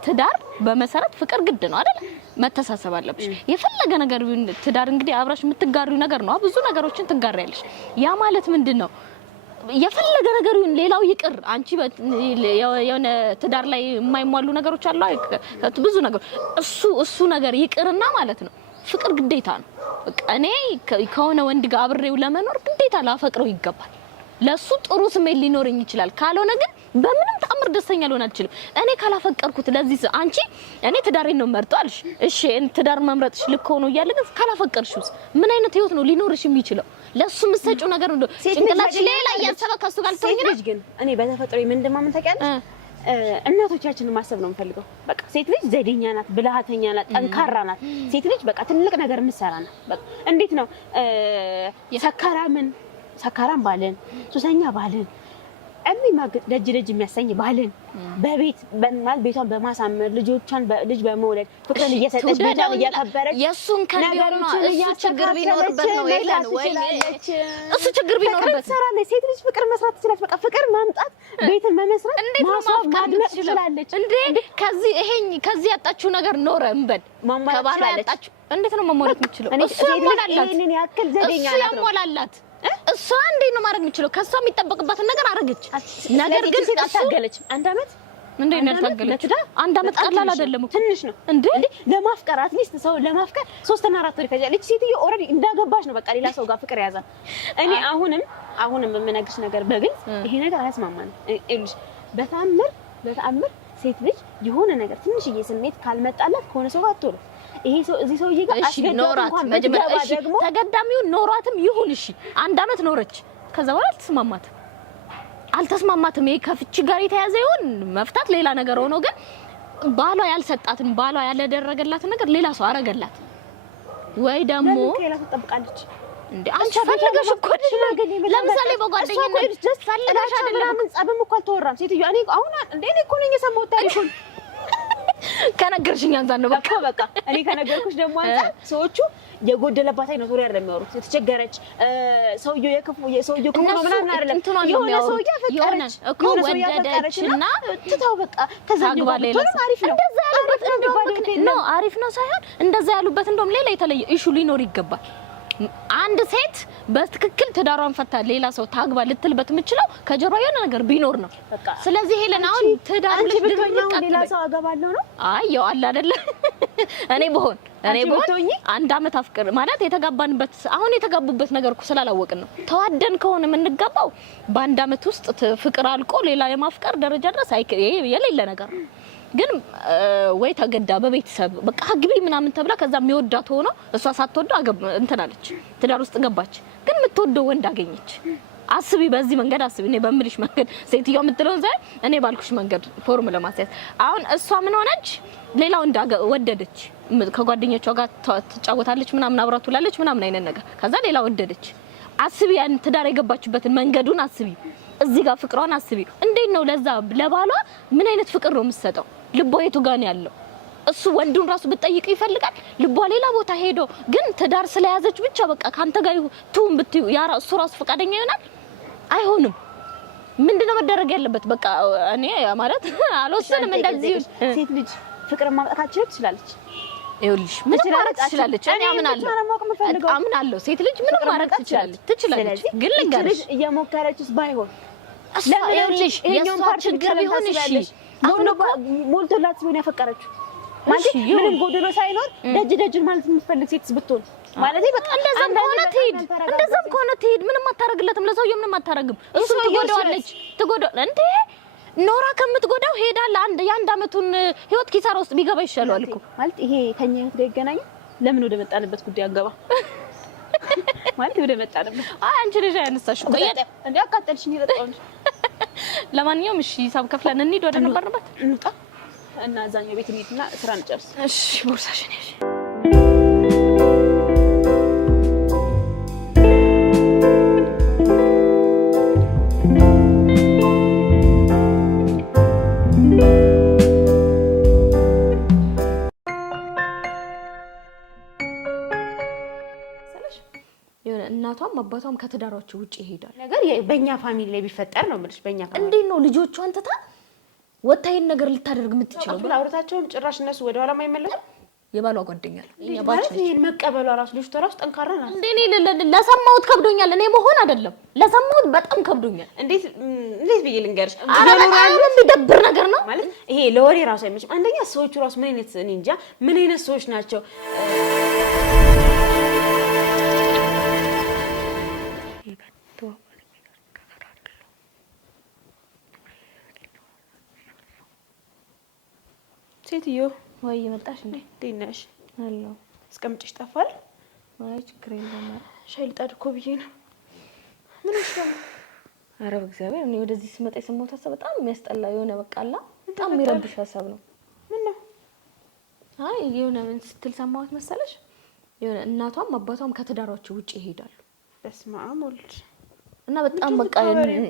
ትዳር በመሰረት ፍቅር ግድ ነው አይደል? መተሳሰብ አለብሽ። የፈለገ ነገር ትዳር እንግዲህ አብራሽ የምትጋሪው ነገር ነው። ብዙ ነገሮችን ትጋሪያለሽ። ያ ማለት ምንድነው የፈለገ ነገር ሌላው ይቅር አንቺ የሆነ ትዳር ላይ የማይሟሉ ነገሮች አሉ ብዙ ነገር እሱ ነገር ይቅርና ማለት ነው ፍቅር ግዴታ ነው። በቃ እኔ ከሆነ ወንድ ጋር አብሬው ለመኖር ግዴታ ላፈቅረው ይገባል። ለሱ ጥሩ ስሜት ሊኖርኝ ይችላል። ካልሆነ ግን በምንም ተአምር ደስተኛ ልሆን አልችልም። እኔ ካላፈቀርኩት ለዚህ አንቺ እኔ ትዳሬን ነው መርጧልሽ። እሺ ትዳር መምረጥሽ ልክ ሆኖ እያለ ግን ካላፈቀርሽውስ ምን አይነት ህይወት ነው ሊኖርሽ የሚችለው? ለሱ ምሰጪው ነገር ነው ጭንቅላትሽ ሌላ ያሰበ ከሱ ጋር ልትሆኚ ነው። ግን እኔ በተፈጥሮ ምን ታውቂያለሽ እናቶቻችንን ማሰብ ነው የምፈልገው። በቃ ሴት ልጅ ዘዴኛ ናት፣ ብልሃተኛ ናት፣ ጠንካራ ናት። ሴት ልጅ በቃ ትልቅ ነገር የምትሰራ ናት። በቃ እንዴት ነው ሰካራም ባልን ሱሰኛ ባልን የሚማግጥ ደጅ የሚያሰኝ ባህልን በቤት በማል ቤቷን በማሳመር ልጅ በመውለድ ፍቅርን እየሰጠች ቤቷን እያከበረች የሱን ከንዲሆነ እሱ ችግር ቢኖርበት ነው ሄለን ወይ እሱ ችግር ቢኖርበት ትሰራለች። ሴት ልጅ ፍቅር መስራት ትችላለች። በቃ ፍቅር ማምጣት ቤትን መመስረት ማድመቅ ትችላለች። እንዴ ከዚህ ያጣችው ነገር ኖረ እንበል ከባሏ ያጣችው እንዴት ነው መሞላት የምትችለው? እሱ ያሟላላት እኔን ያክል ዘዴኛ ናት ነው ያሟላላት እሷ እንዴት ነው ማድረግ የምትችለው? ከሷ የሚጠበቅባትን ነገር አረገች። ነገር ግን ታገለች። አንድ አመት እንዴት ነው ታገለች? አንድ አመት ቀላል አይደለም እኮ ትንሽ ነው እንዴ ለማፍቀር አትሊስት ሰው ለማፍቀር 3 እና 4 ወር ይፈጃል። እቺ ሴትዮ ኦሬዲ እንዳገባሽ ነው በቃ ሌላ ሰው ጋር ፍቅር ያዛ። እኔ አሁንም የምነግርሽ ነገር በግልጽ ይሄ ነገር አያስማማንም። እልሽ በተአምር ሴት ልጅ የሆነ ነገር ትንሽዬ ስሜት ካልመጣላት ከሆነ ሰው ጋር አትወለ ይሄ ሰው እዚህ ሰውዬ ጋር አስገዳት መጀመሪያ ደግሞ ተገዳሚው ኖሯትም ይሁን እሺ አንድ አመት ኖረች። ከዛ በኋላ አልተስማማትም። ይሄ ከፍቺ ጋር የተያዘ ይሁን መፍታት ሌላ ነገር ሆኖ ግን ባሏ ያልሰጣትን ባሏ ያላደረገላትን ነገር ሌላ ሰው አረገላት ወይ ደግሞ ሌላ ተጠብቃለች እንዴ አንቺ ፈልገሽ እኮ ለምሳሌ በጓደኝነት ጀስት ፈልገሽ አይደለም ጸብም እኮ አልተወራም። ሴትዮ እኔ አሁን እንዴ እኔ እኮ ነኝ የሰማሁት ታሪኩን ከነገርሽኝ አንፃር ነው በቃ እኔ ከነገርኩሽ ደግሞ አንፃር ሰዎቹ የጎደለባት አይነት ወሬ አይደለም የሚያወሩት። የተቸገረች ሰውየው ክፉ ነው ምናምን አይደለም የሆነ ሰውዬ አፈቀረች እኮ ወደደችና ትታው በቃ ከዛ ነው አሪፍ ነው ነው አሪፍ ነው ሳይሆን እንደዛ ያሉበት እንደውም ሌላ የተለየ ኢሹ ሊኖር ይገባል። አንድ ሴት በትክክል ትዳሯን ፈታ ሌላ ሰው ታግባ ልትልበት የምትችለው ከጀርባ የሆነ ነገር ቢኖር ነው። ስለዚህ ሄለን አሁን ትዳር ሌላ ሰው አገባለሁ ነው ያው አለ አይደለ እኔ በሆን አንድ አመት አፍቅር ማለት የተጋባንበት አሁን የተጋቡበት ነገር እኮ ስላላወቅን ነው። ተዋደን ከሆነ የምንጋባው በአንድ አመት ውስጥ ፍቅር አልቆ ሌላ የማፍቀር ደረጃ ድረስ የሌለ ነገር ነው። ግን ወይ ተገዳ በቤተሰብ በቃ ግቢ ምናምን ተብላ ከዛ የሚወዳት ሆኖ እሷ ሳትወደው እንትናለች ትዳር ውስጥ ገባች። ግን የምትወደው ወንድ አገኘች። አስቢ፣ በዚህ መንገድ አስቢ። እኔ በምልሽ መንገድ ሴትዮዋ የምትለውን ሳይ እኔ ባልኩሽ መንገድ ፎርም ለማስያዝ አሁን እሷ ምን ሆነች? ሌላው ወደደች። ከጓደኞቿ ጋር ትጫወታለች ምናምን አብራ ትውላለች ምናምን አይነት ነገር። ከዛ ሌላ ወደደች። አስቢ፣ ያን ትዳር የገባችበትን መንገዱን አስቢ። እዚህ ጋር ፍቅሯን አስቢ። እንዴት ነው ለዛ ለባሏ ምን አይነት ፍቅር ነው የምትሰጠው? ልቧ የቱ ጋር ነው ያለው? እሱ ወንዱን ራሱ ብትጠይቅ ይፈልጋል። ልቧ ሌላ ቦታ ሄዶ ግን ትዳር ስለያዘች ብቻ በቃ ካንተ ጋር ይሁን ብትዩ እሱ ራሱ ፈቃደኛ ይሆናል? አይሆንም። ምንድነው መደረግ ያለበት? በቃ እኔ ማለት አልወሰንም። እንደዚህ ሴት ልጅ ፍቅር ማምጣት ትችላለች። ይኸውልሽ ምን ማድረግ ትችላለች? እኔ አምናለሁ ሴት ልጅ ምን ማድረግ ትችላለች። ግን ልንገርሽ እየሞከረችስ ባይሆን ይኸውልሽ የሷ ችግር ቢሆን እሺ ሞልቶላት ቢሆን ያፈቀረችው ማለት ምንም ጎደሎ ሳይኖር ደጅን ማለት የምትፈልግ ሴትስ ብትሆን ማለት በቃ እንደዛም ከሆነ ትሄድ ምንም አታረግለትም። ለሰውየው ምንም አታረግም። እሱ ትጎዳዋለች እንዴ ኖራ ከምትጎዳው ሄዳለ የአንድ አመቱን ህይወት ኪሳራ ውስጥ ቢገባ ይሻላል እኮ ማለት ይሄ ከኛ ህይወት ጋር ይገናኛል። ለምን ወደ መጣንበት ጉዳይ አገባ ማለት ወደ መጣንበት አንቺ ልጅ ያነሳሽ እኮ እንዴ አቃጠልሽኝ ይረጣው። ለማንኛውም እሺ ሂሳብ ከፍለን እንሂድ ወደ ነበርንበት እንውጣ እና እዛኛው ቤት እንሂድና ስራ እንጨርስ። እሺ ቦርሳሽን ያዥ። እናቷም አባቷም ከትዳራቸው ውጪ ይሄዳል። ነገር በእኛ ፋሚሊ ላይ ቢፈጠር ነው ማለት በእኛ ፋሚሊ እንዴት ነው ልጆቿን ትታ ወታይን ነገር ልታደርግ የምትችለው? ብላ አውርታቸውም ጭራሽ እነሱ ወደ ኋላ ማይመለሱ የባሏ ጓደኛ ነው። እኛ ባጭ ይሄን መቀበሏ ራሱ ልጅቷ ራሱ ጠንካራ ናት። እንዴ ለሰማሁት ከብዶኛል። እኔ መሆን አይደለም ለሰማሁት በጣም ከብዶኛል። እንዴት ብዬ ልንገርሽ? የሚደብር ነገር ነው ማለት ይሄ ለወሬ ራሱ አይመችም። አንደኛ ሰዎቹ ራሱ ምን አይነት እኔ እንጃ ምን አይነት ሰዎች ናቸው? ሴትዮ ወይ መጣሽ እንዴ? ዲናሽ አሎ እስከምጭሽ ጠፋል? ወይ ችግር የለም። ሻይ ልጣድ እኮ ብዬ ነው። ምን ይሻላል? ኧረ በእግዚአብሔር እኔ ወደዚህ ስመጣ የሰማሁት ሀሳብ በጣም የሚያስጠላ የሆነ በቃላ በጣም የሚረብሽ ሀሳብ ነው። ምን ነው? አይ የሆነ ምን ስትል ሰማሁት መሰለሽ? የሆነ እናቷም አባቷም ከትዳራቸው ውጪ ይሄዳሉ። በስመ አብ ወልድ እና በጣም በቃ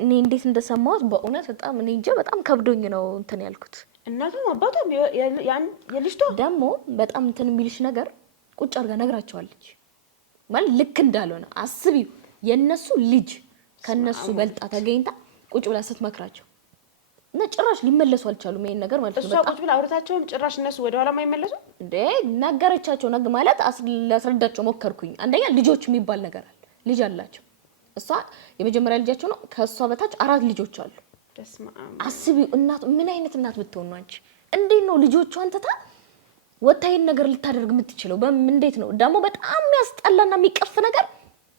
እኔ እንዴት እንደሰማሁት በእውነት በጣም እኔ እንጃ በጣም ከብዶኝ ነው እንትን ያልኩት። እናቱም አባቷም የልጅቷ ደግሞ በጣም እንትን የሚልሽ ነገር ቁጭ አድርጋ ነግራቸዋለች ማለት ልክ እንዳልሆነ አስቢው። የነሱ ልጅ ከነሱ በልጣ ተገኝታ ቁጭ ብላ ስትመክራቸው እና ጭራሽ ሊመለሱ አልቻሉም። ይሄን ነገር ማለት ነው በጣም ቁጭ ብላ አውርታቸውም ጭራሽ እነሱ ወደ ኋላ ማይመለሱ እንዴ ነገረቻቸው። ማለት ላስረዳቸው ሞከርኩኝ። አንደኛ ልጆች የሚባል ነገር አለ። ልጅ አላቸው። እሷ የመጀመሪያ ልጃቸው ነው። ከሷ በታች 4 ልጆች አሉ። አስቢው እናት ምን አይነት እናት ብትሆን ነው አንቺ? እንዴት ነው ልጆቿን ትታ ወታይን ነገር ልታደርግ የምትችለው? እንዴት ነው ደግሞ? በጣም የሚያስጠላና የሚቀፍ ነገር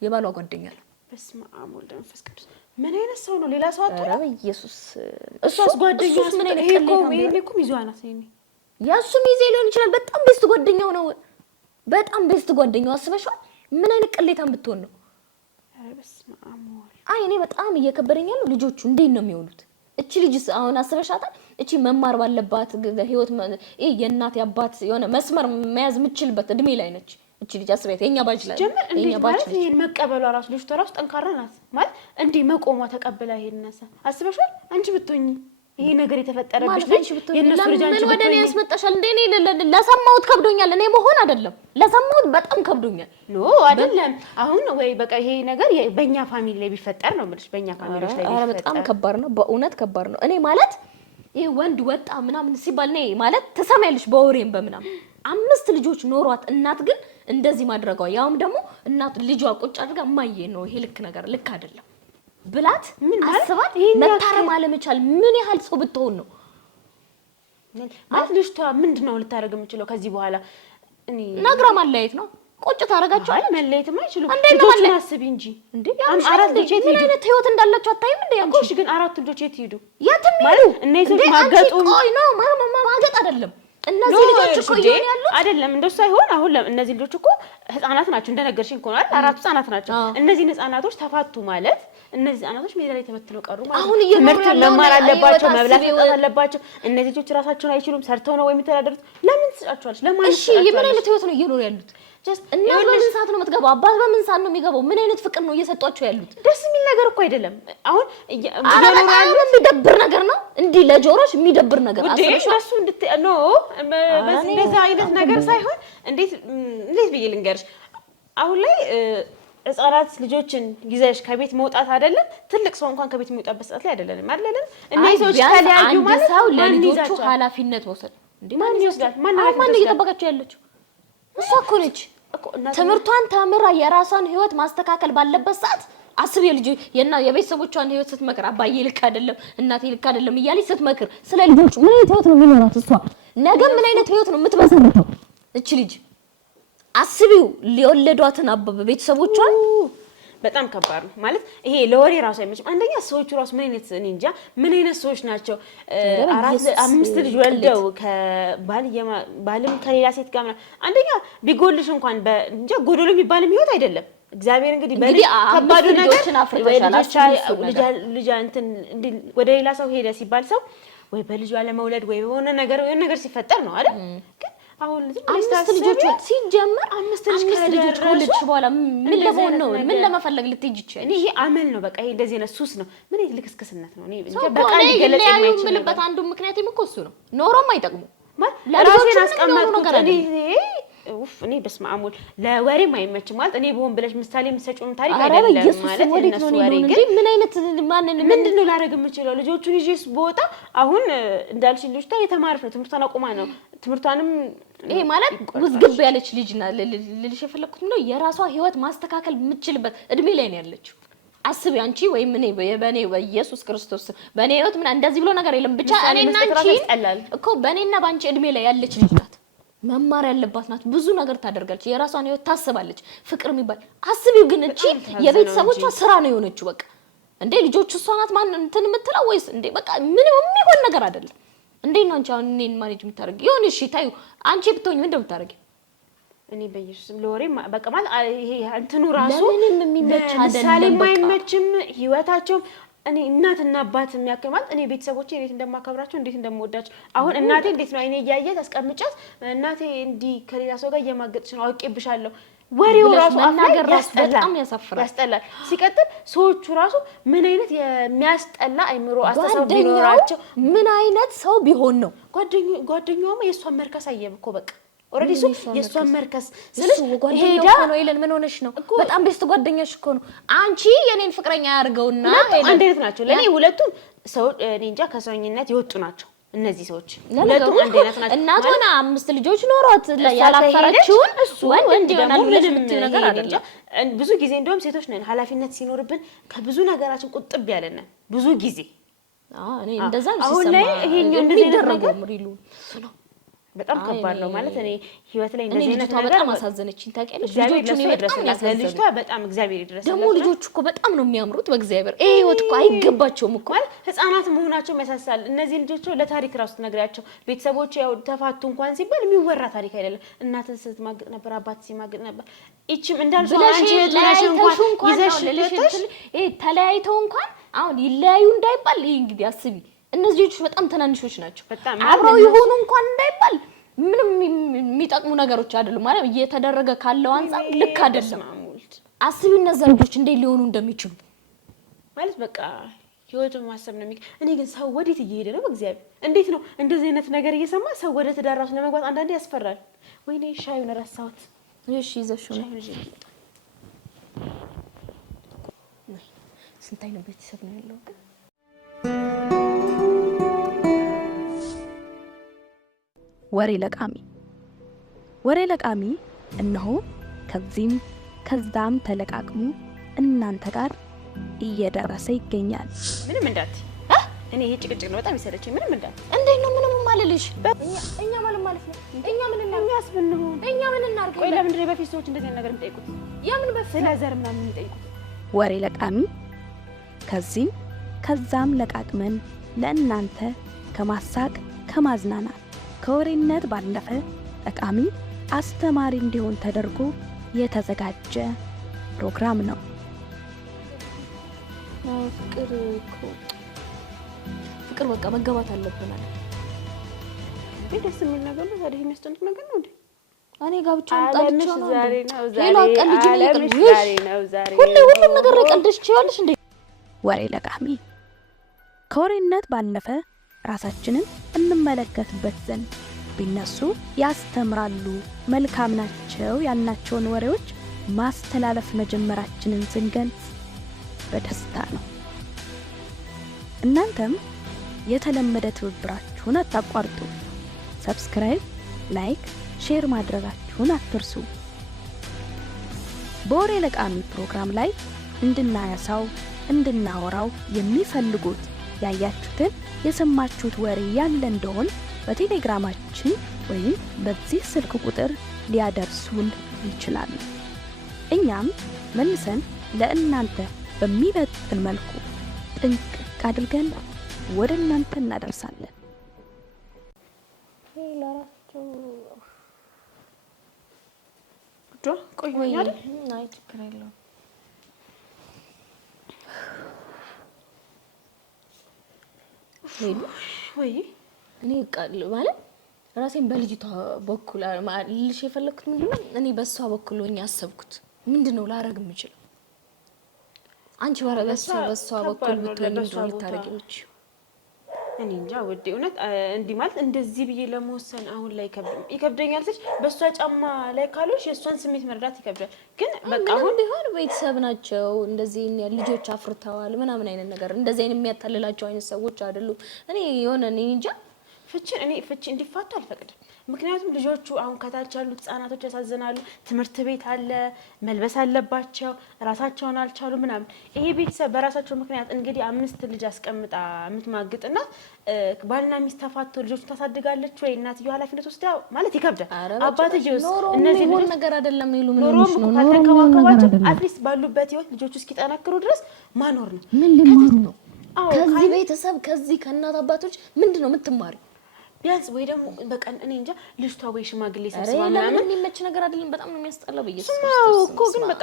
የባሏ ጓደኛ ነው። በስመ አብ ወልድ መንፈስ ቅዱስ። ምን አይነት ሰው ነው? ሌላ ሰው አጥቶ ኧረ ኢየሱስ። እሷስ ጓደኛው ምን አይነት ቀሌታ ሚዜዋ ናት። ያሱ ሚዜ ሊሆን ይችላል። በጣም ቤስት ጓደኛው ነው። በጣም ቤስት ጓደኛው አስበሻል? ምን አይነት ቀሌታም ብትሆን ነው? ኧረ በስመ አብ ወልድ። አይ እኔ በጣም እየከበደኝ ያለው ልጆቹ እንዴት ነው የሚሆኑት? እቺ ልጅስ አሁን አስበሻታል? እቺ መማር ባለባት ህይወት የእናት ያባት የሆነ መስመር መያዝ የምትችልበት እድሜ ላይ ነች እቺ ልጅ። አስበያት የኛ ባጅ ላይ የኛ ባጅ ላይ ይሄን መቀበሏ ራሱ ልጅቷ ራሱ ጠንካራ ናት ማለት እንዴ መቆሟ ተቀብላ ይሄን ነሳ አስበሻል? አንቺ ብትሆኚ ይሄ ነገር የተፈጠረብሽ ልጅ የነሱ ልጅ አንቺ ምን ወደኔ ያስመጣሻል እንዴ? እኔ ለሰማሁት ከብዶኛል። እኔ መሆን አይደለም ለሰማሁት በጣም ከብዶኛል። ኖ አይደለም አሁን ወይ በቃ ይሄ ነገር በእኛ ፋሚሊ ላይ ቢፈጠር ነው ማለት በእኛ ፋሚሊዎች ላይ ቢፈጠር በጣም ከባድ ነው። በእውነት ከባድ ነው። እኔ ማለት ይሄ ወንድ ወጣ ምናምን ሲባል ነይ ማለት ተሰማይልሽ በወሬም በምናምን 5 ልጆች ኖሯት እናት ግን እንደዚህ ማድረጓ ያውም ደግሞ እናት ልጇ ቁጭ አድርጋ ማየ ነው ይሄ ልክ ነገር ልክ አይደለም ብላት ምን አስባት መታረም አለመቻል ምን ያህል ሰው ብትሆን ነው ማለት ልጅቷ ምንድነው ልታረግ የምችለው ከዚህ በኋላ? እኔ ነግራ ማለያየት ነው። ቁጭ ታረጋቸው አይ መለየትም አይችሉም። ልጆቹን አስቢ እንጂ እንዴ 4 ልጆች ምን አይነት ህይወት እንዳላቸው አታይም እንዴ? ያንቺ ግን 4 ልጆች የት ሄዱ? የትም ማለት እነዚህ ማገጡ ቆይ ነው ማገጥ አይደለም። እነዚህ ልጆች እኮ ያሉት አይደለም እንደሱ ሳይሆን አሁን እነዚህ ልጆች እኮ ህፃናት ናቸው እንደነገርሽኝ እኮ ነው አይደል? 4 ህፃናት ናቸው። እነዚህ ህፃናቶች ተፋቱ ማለት እነዚህ ህፃናቶች ሜዳ ላይ ተበትነው ቀሩ ማለት ነው። ትምህርት መማር አለባቸው፣ መብላት መጠጣት አለባቸው። እነዚህ ልጆች ራሳቸውን አይችሉም። ሰርተው ነው ወይ የሚተዳደሩት? ለምን ትጫጫዋለሽ? ለማን እሺ የምን አይነት ህይወት ነው እየኖሩ ያሉት? እናት በምን ሰዓት ነው የምትገባው? አባት በምን ሰዓት ነው የሚገባው? ምን አይነት ፍቅር ነው እየሰጧቸው ያሉት? ደስ የሚል ነገር እኮ አይደለም። አሁን የሚደብር ነገር ነው። እንዲህ ለጆሮሽ የሚደብር ነገር አስበሽ እሱ ኖ በዛ አይነት ነገር ሳይሆን እንዴት ብዬ ልንገርሽ አሁን ላይ ህፃናት ልጆችን ይዘሽ ከቤት መውጣት አይደለም ትልቅ ሰው እንኳን ከቤት የሚወጣበት ሰዓት ላይ አይደለም አይደለም። እነዚህ ሰዎች ተለያዩ ማለት ሰው ለልጆቹ ኃላፊነት ወሰድ እንዴ ማን ይወስዳል? ማን እየጠበቃቸው ያለችው እሷ እኮ ነች። ትምህርቷን ተምራ የራሷን ህይወት ማስተካከል ባለበት ሰዓት አስብ የቤተሰቦቿን ህይወት ስትመክር አባዬ ልክ አይደለም እናቴ ልክ አይደለም እያለች ስትመክር ስለ ልጆቹ ምን አይነት ህይወት ነው የሚኖራት እሷ? ነገ ምን አይነት ህይወት ነው የምትመሰርተው እቺ ልጅ? አስቢው ሊወለዷትን ቤተሰቦቿን በጣም ከባድ ነው ማለት ይሄ ለወሬ ራሱ አይመችም። አንደኛ ሰዎቹ ራሱ ምን አይነት እኔ እንጃ ምን አይነት ሰዎች ናቸው? 5 ልጅ ወልደው ከባልም ከሌላ ሴት ጋር አንደኛ ቢጎልሽ እንኳን እንጃ ጎዶሎ የሚባልም ህይወት አይደለም። እግዚአብሔር እንግዲህ በልጅ ከባዱ ነገር ልጅ እንትን ወደ ሌላ ሰው ሄደ ሲባል ሰው ወይ በልጅ ያለ መውለድ ወይ የሆነ ነገር ሲፈጠር ነው አይደል? ግን አሁን አምስት ልጆች ሲጀመር 5 ልጆች ከወለድሽ በኋላ ምን ለመሆን ነው? ምን ለመፈለግ ልትሄጂ ይችላል? ይሄ አመል ነው። በቃ ይሄ እንደዚህ አይነት ሱስ ነው። ምን ይሄ ልክስክስነት ነው? እኔ በቃ ሊገለጽ የማይችልበት አንዱ ምክንያትም እኮ እሱ ነው። ኖሮም አይጠቅሙ ለራሴን አስቀመጥኩት እኔ በስመ አብ ለወሬም አይመችም ማለት እኔ በሆን ብለሽ ምሳሌ የምትሰጪውን ታሪክ አይደለም ማለት እነሱ ወሬ ግን ምን አይነት ምንድነው ላደርግ የምችለው? ልጆቹን ይዤስ በወጣ አሁን እንዳልሽ ልጅቷ የተማረች ነው። ትምህርቷን አቁማ ነው ትምህርቷንም ይሄ ማለት ውዝግብ ያለች ልጅ ልልሽ የፈለኩት ነው የራሷ ህይወት ማስተካከል የምትችልበት እድሜ ላይ ነው ያለችው። አስቢ አንቺ ወይም እኔ በኔ በኢየሱስ ክርስቶስ በኔ ህይወት ምን እንደዚህ ብሎ ነገር የለም። ብቻ እኔና አንቺ እኮ በኔና ባንቺ እድሜ ላይ ያለች ልጅ ናት። መማር ያለባት ናት። ብዙ ነገር ታደርጋለች። የራሷን ህይወት ታስባለች። ፍቅር የሚባል አስቢው። ግን እቺ የቤተሰቦቿ ስራ ነው የሆነችው። በቃ እንዴ ልጆቹ እሷ ናት ማን እንትን የምትለው ወይስ እንዴ በቃ ምንም የሚሆን ነገር አይደለም። እንዴ ነው አንቺ አሁን እኔን ማኔጅ የምታደርጊው? ይሁን እሺ ታዩ አንቺ ብትሆኚ ምን እንደምታደርጊ? እኔ በኢየሱስም ለወሬ በቃ ማለት ይሄ እንትኑ ራሱ ለምንም የሚመች አይደለም። ምሳሌ የማይመችም ህይወታቸው እኔ እናትና አባት የሚያከማል እኔ ቤተሰቦቼ እንዴት እንደማከብራቸው እንዴት እንደምወዳቸው አሁን እናቴ እንዴት ነው አይኔ እያየ ታስቀምጫት እናቴ እንዲ ከሌላ ሰው ጋር እየማገጥሽ ነው አውቄብሻለሁ ወሬው ራሱ መናገር ራሱ በጣም ያስጠላል። ሲቀጥል ሰዎቹ ራሱ ምን አይነት የሚያስጠላ አይምሮ አስተሳሰብ ቢኖራቸው ምን አይነት ሰው ቢሆን ነው ጓደኛውም የሷን መርከስ አየብ እኮ በቃ ኦሬዲ የሷን መርከስ ስለዚህ ሄዳ ነው ኤለን ምን ሆነሽ ነው በጣም ቤስት ጓደኛሽ እኮ ነው አንቺ የኔን ፍቅረኛ ያርገውና ኤለን አንድ አይነት ናቸው ለኔ ሁለቱም ሰው እኔ እንጃ ከሰውኝነት ይወጡ ናቸው እነዚህ ሰዎች ሁለቱም አንድ አይነት ናቸው እናት ሆና 5 ልጆች ኖሯት ያላፈረችው ወንድ ደግሞ ምንም ነገር አይደለም ብዙ ጊዜ እንደውም ሴቶች ነን ኃላፊነት ሲኖርብን ከብዙ ነገራችን ቁጥብ ያለና ብዙ ጊዜ እኔ እንደዛ አሁን ላይ ይሄኛው እንደዚህ ነገር ምሪሉ በጣም ከባድ ነው ማለት እኔ ህይወት ላይ እንደዚህ አይነት ነገር በጣም አሳዘነችኝ ታውቂያለሽ ልጆቹን በጣም ያሳዘነችኝ በጣም እግዚአብሔር ይድረስ ደግሞ ልጆቹ እኮ በጣም ነው የሚያምሩት በእግዚአብሔር ህይወት እኮ አይገባቸውም እኮ ማለት ህፃናት መሆናቸው ያሳሳል እነዚህ ልጆች ለታሪክ ራሱ ተነግራቸው ቤተሰቦች ያው ተፋቱ እንኳን ሲባል የሚወራ ታሪክ አይደለም እናትን ስትማግጥ ነበር አባት ሲማግጥ ነበር እቺም እንዳልሽው አንቺ ተራሽ እንኳን ይዘሽ ተለያይተው እንኳን አሁን ይለያዩ እንዳይባል እንግዲህ አስቢ እነዚህ ልጆች በጣም ተናንሾች ናቸው አብረው ይሆኑ እንኳን እንዳይባል ምንም የሚጠቅሙ ነገሮች አይደሉም ማለት እየተደረገ ካለው አንፃር ልክ አይደለም አስቢ እነዚህ ልጆች እንዴት ሊሆኑ እንደሚችሉ ማለት በቃ ህይወቱን ማሰብ ነው እኔ ግን ሰው ወዴት እየሄደ ነው በእግዚአብሔር እንዴት ነው እንደዚህ አይነት ነገር እየሰማ ሰው ወደ ትዳር ራሱ ለመግባት አንዳንዴ ያስፈራል ወይኔ ሻዩን ረሳሁት እሺ ይዘሽው ነው ስንት አይነት ቤተሰብ ነው ያለው ግን ወሬ ለቃሚ እነሆ ከዚህም ከዛም ተለቃቅሞ እናንተ ጋር እየደረሰ ይገኛል ምንም እንዳት እኔ ይሄ ጭቅጭቅ ነው በጣም ይሰለችኝ ምንም እንዳት እንዴት ነው ምንም ማለልሽ እኛ ማለት ነው እኛ ምን የሚያስብንው እኛ ምን እናርግ ቆይ ለምንድን ነው በፊት ሰዎች እንደዚህ ነገር የሚጠይቁት ያምን በፊት ስለ ዘር ምናምን የሚጠይቁት ወሬ ለቃሚ ከዚህም ከዛም ለቃቅመን ለእናንተ ከማሳቅ ከማዝናናት ከወሬነት ባለፈ ጠቃሚ አስተማሪ እንዲሆን ተደርጎ የተዘጋጀ ፕሮግራም ነው ፍቅር በቃ መገባት አለብን አለ ደስ የሚል ነገር ነው ታዲያ የሚያስጨንቅ ነገር ነው እንዴ እኔ ጋብቻውን ጣልቻው ነው ዛሬ ነው ሌላ ቀን ልጅ ነው ዛሬ ሁሉ ነገር ቀልደሽ ይችላልሽ እንዴ ወሬ ለቃሚ ከወሬነት ባለፈ ራሳችንን እንመለከትበት ዘንድ ቢነሱ ያስተምራሉ መልካም ናቸው ያልናቸውን ወሬዎች ማስተላለፍ መጀመራችንን ስንገልጽ በደስታ ነው እናንተም የተለመደ ትብብራችሁን አታቋርጡ ሰብስክራይብ ላይክ ሼር ማድረጋችሁን አትርሱ በወሬ ለቃሚ ፕሮግራም ላይ እንድናያሳው እንድናወራው የሚፈልጉት ያያችሁትን የሰማችሁት ወሬ ያለ እንደሆን በቴሌግራማችን ወይም በዚህ ስልክ ቁጥር ሊያደርሱን ይችላሉ እኛም መልሰን ለእናንተ በሚመጥን መልኩ ጥንቅቅ አድርገን ወደ እናንተ እናደርሳለን ለራስቸው ቆይ አይደል አይ ችግር የለውም ወይ እኔ ቃል ማለት ራሴን በልጅቷ በኩል ልሽ የፈለኩት ምንድነው እኔ በሷ በኩል ሆኜ አሰብኩት ምንድነው ላረግ የምችለው አንቺ በሷ በኩል ብትሆኚ ምንድነው ልታረጊዎች እኔ እንጃ ወዴ እውነት እንዲህ ማለት እንደዚህ ብዬ ለመወሰን አሁን ላይ ይከብደኛል ስለሽ በሷ ጫማ ላይ ካሎሽ የሷን ስሜት መረዳት ይከብዳል ግን በቃ አሁን ቢሆን ቤተሰብ ናቸው እንደዚህ ልጆች አፍርተዋል ምናምን አይነት ነገር እንደዚህ አይነት የሚያታልላቸው አይነት ሰዎች አይደሉም እኔ የሆነ እኔ እንጃ ፍቺ እንዲፋቱ አልፈቅድም ምክንያቱም ልጆቹ አሁን ከታች ያሉት ህፃናቶች ያሳዝናሉ ትምህርት ቤት አለ መልበስ አለባቸው ራሳቸውን አልቻሉ ምናምን ይሄ ቤተሰብ በራሳቸው ምክንያት እንግዲህ 5 ልጅ አስቀምጣ የምትማግጥና ባልና ሚስት ተፋተው ልጆቹ ታሳድጋለች ወይ እናትየው ኃላፊነት ወስዳ ማለት ይከብዳል አባትየውስ እነዚህ ነገር አይደለም ይሉ ምን ነው ካልተንከባከባቸው አትሊስት ባሉበት ህይወት ልጆቹ እስኪጠነክሩ ድረስ ማኖር ነው ምን ልማር ነው ከዚህ ቤተሰብ ከዚህ ከእናት አባቶች ምንድነው የምትማሪው ቢያንስ ወይ ደግሞ በቃ እኔ እንጃ ልጅቷ ወይ ሽማግሌ ሰብስባ ምናምን የሚመች ነገር አይደለም። በጣም ነው የሚያስጠላው። በኢየሱስ እኮ ግን በቃ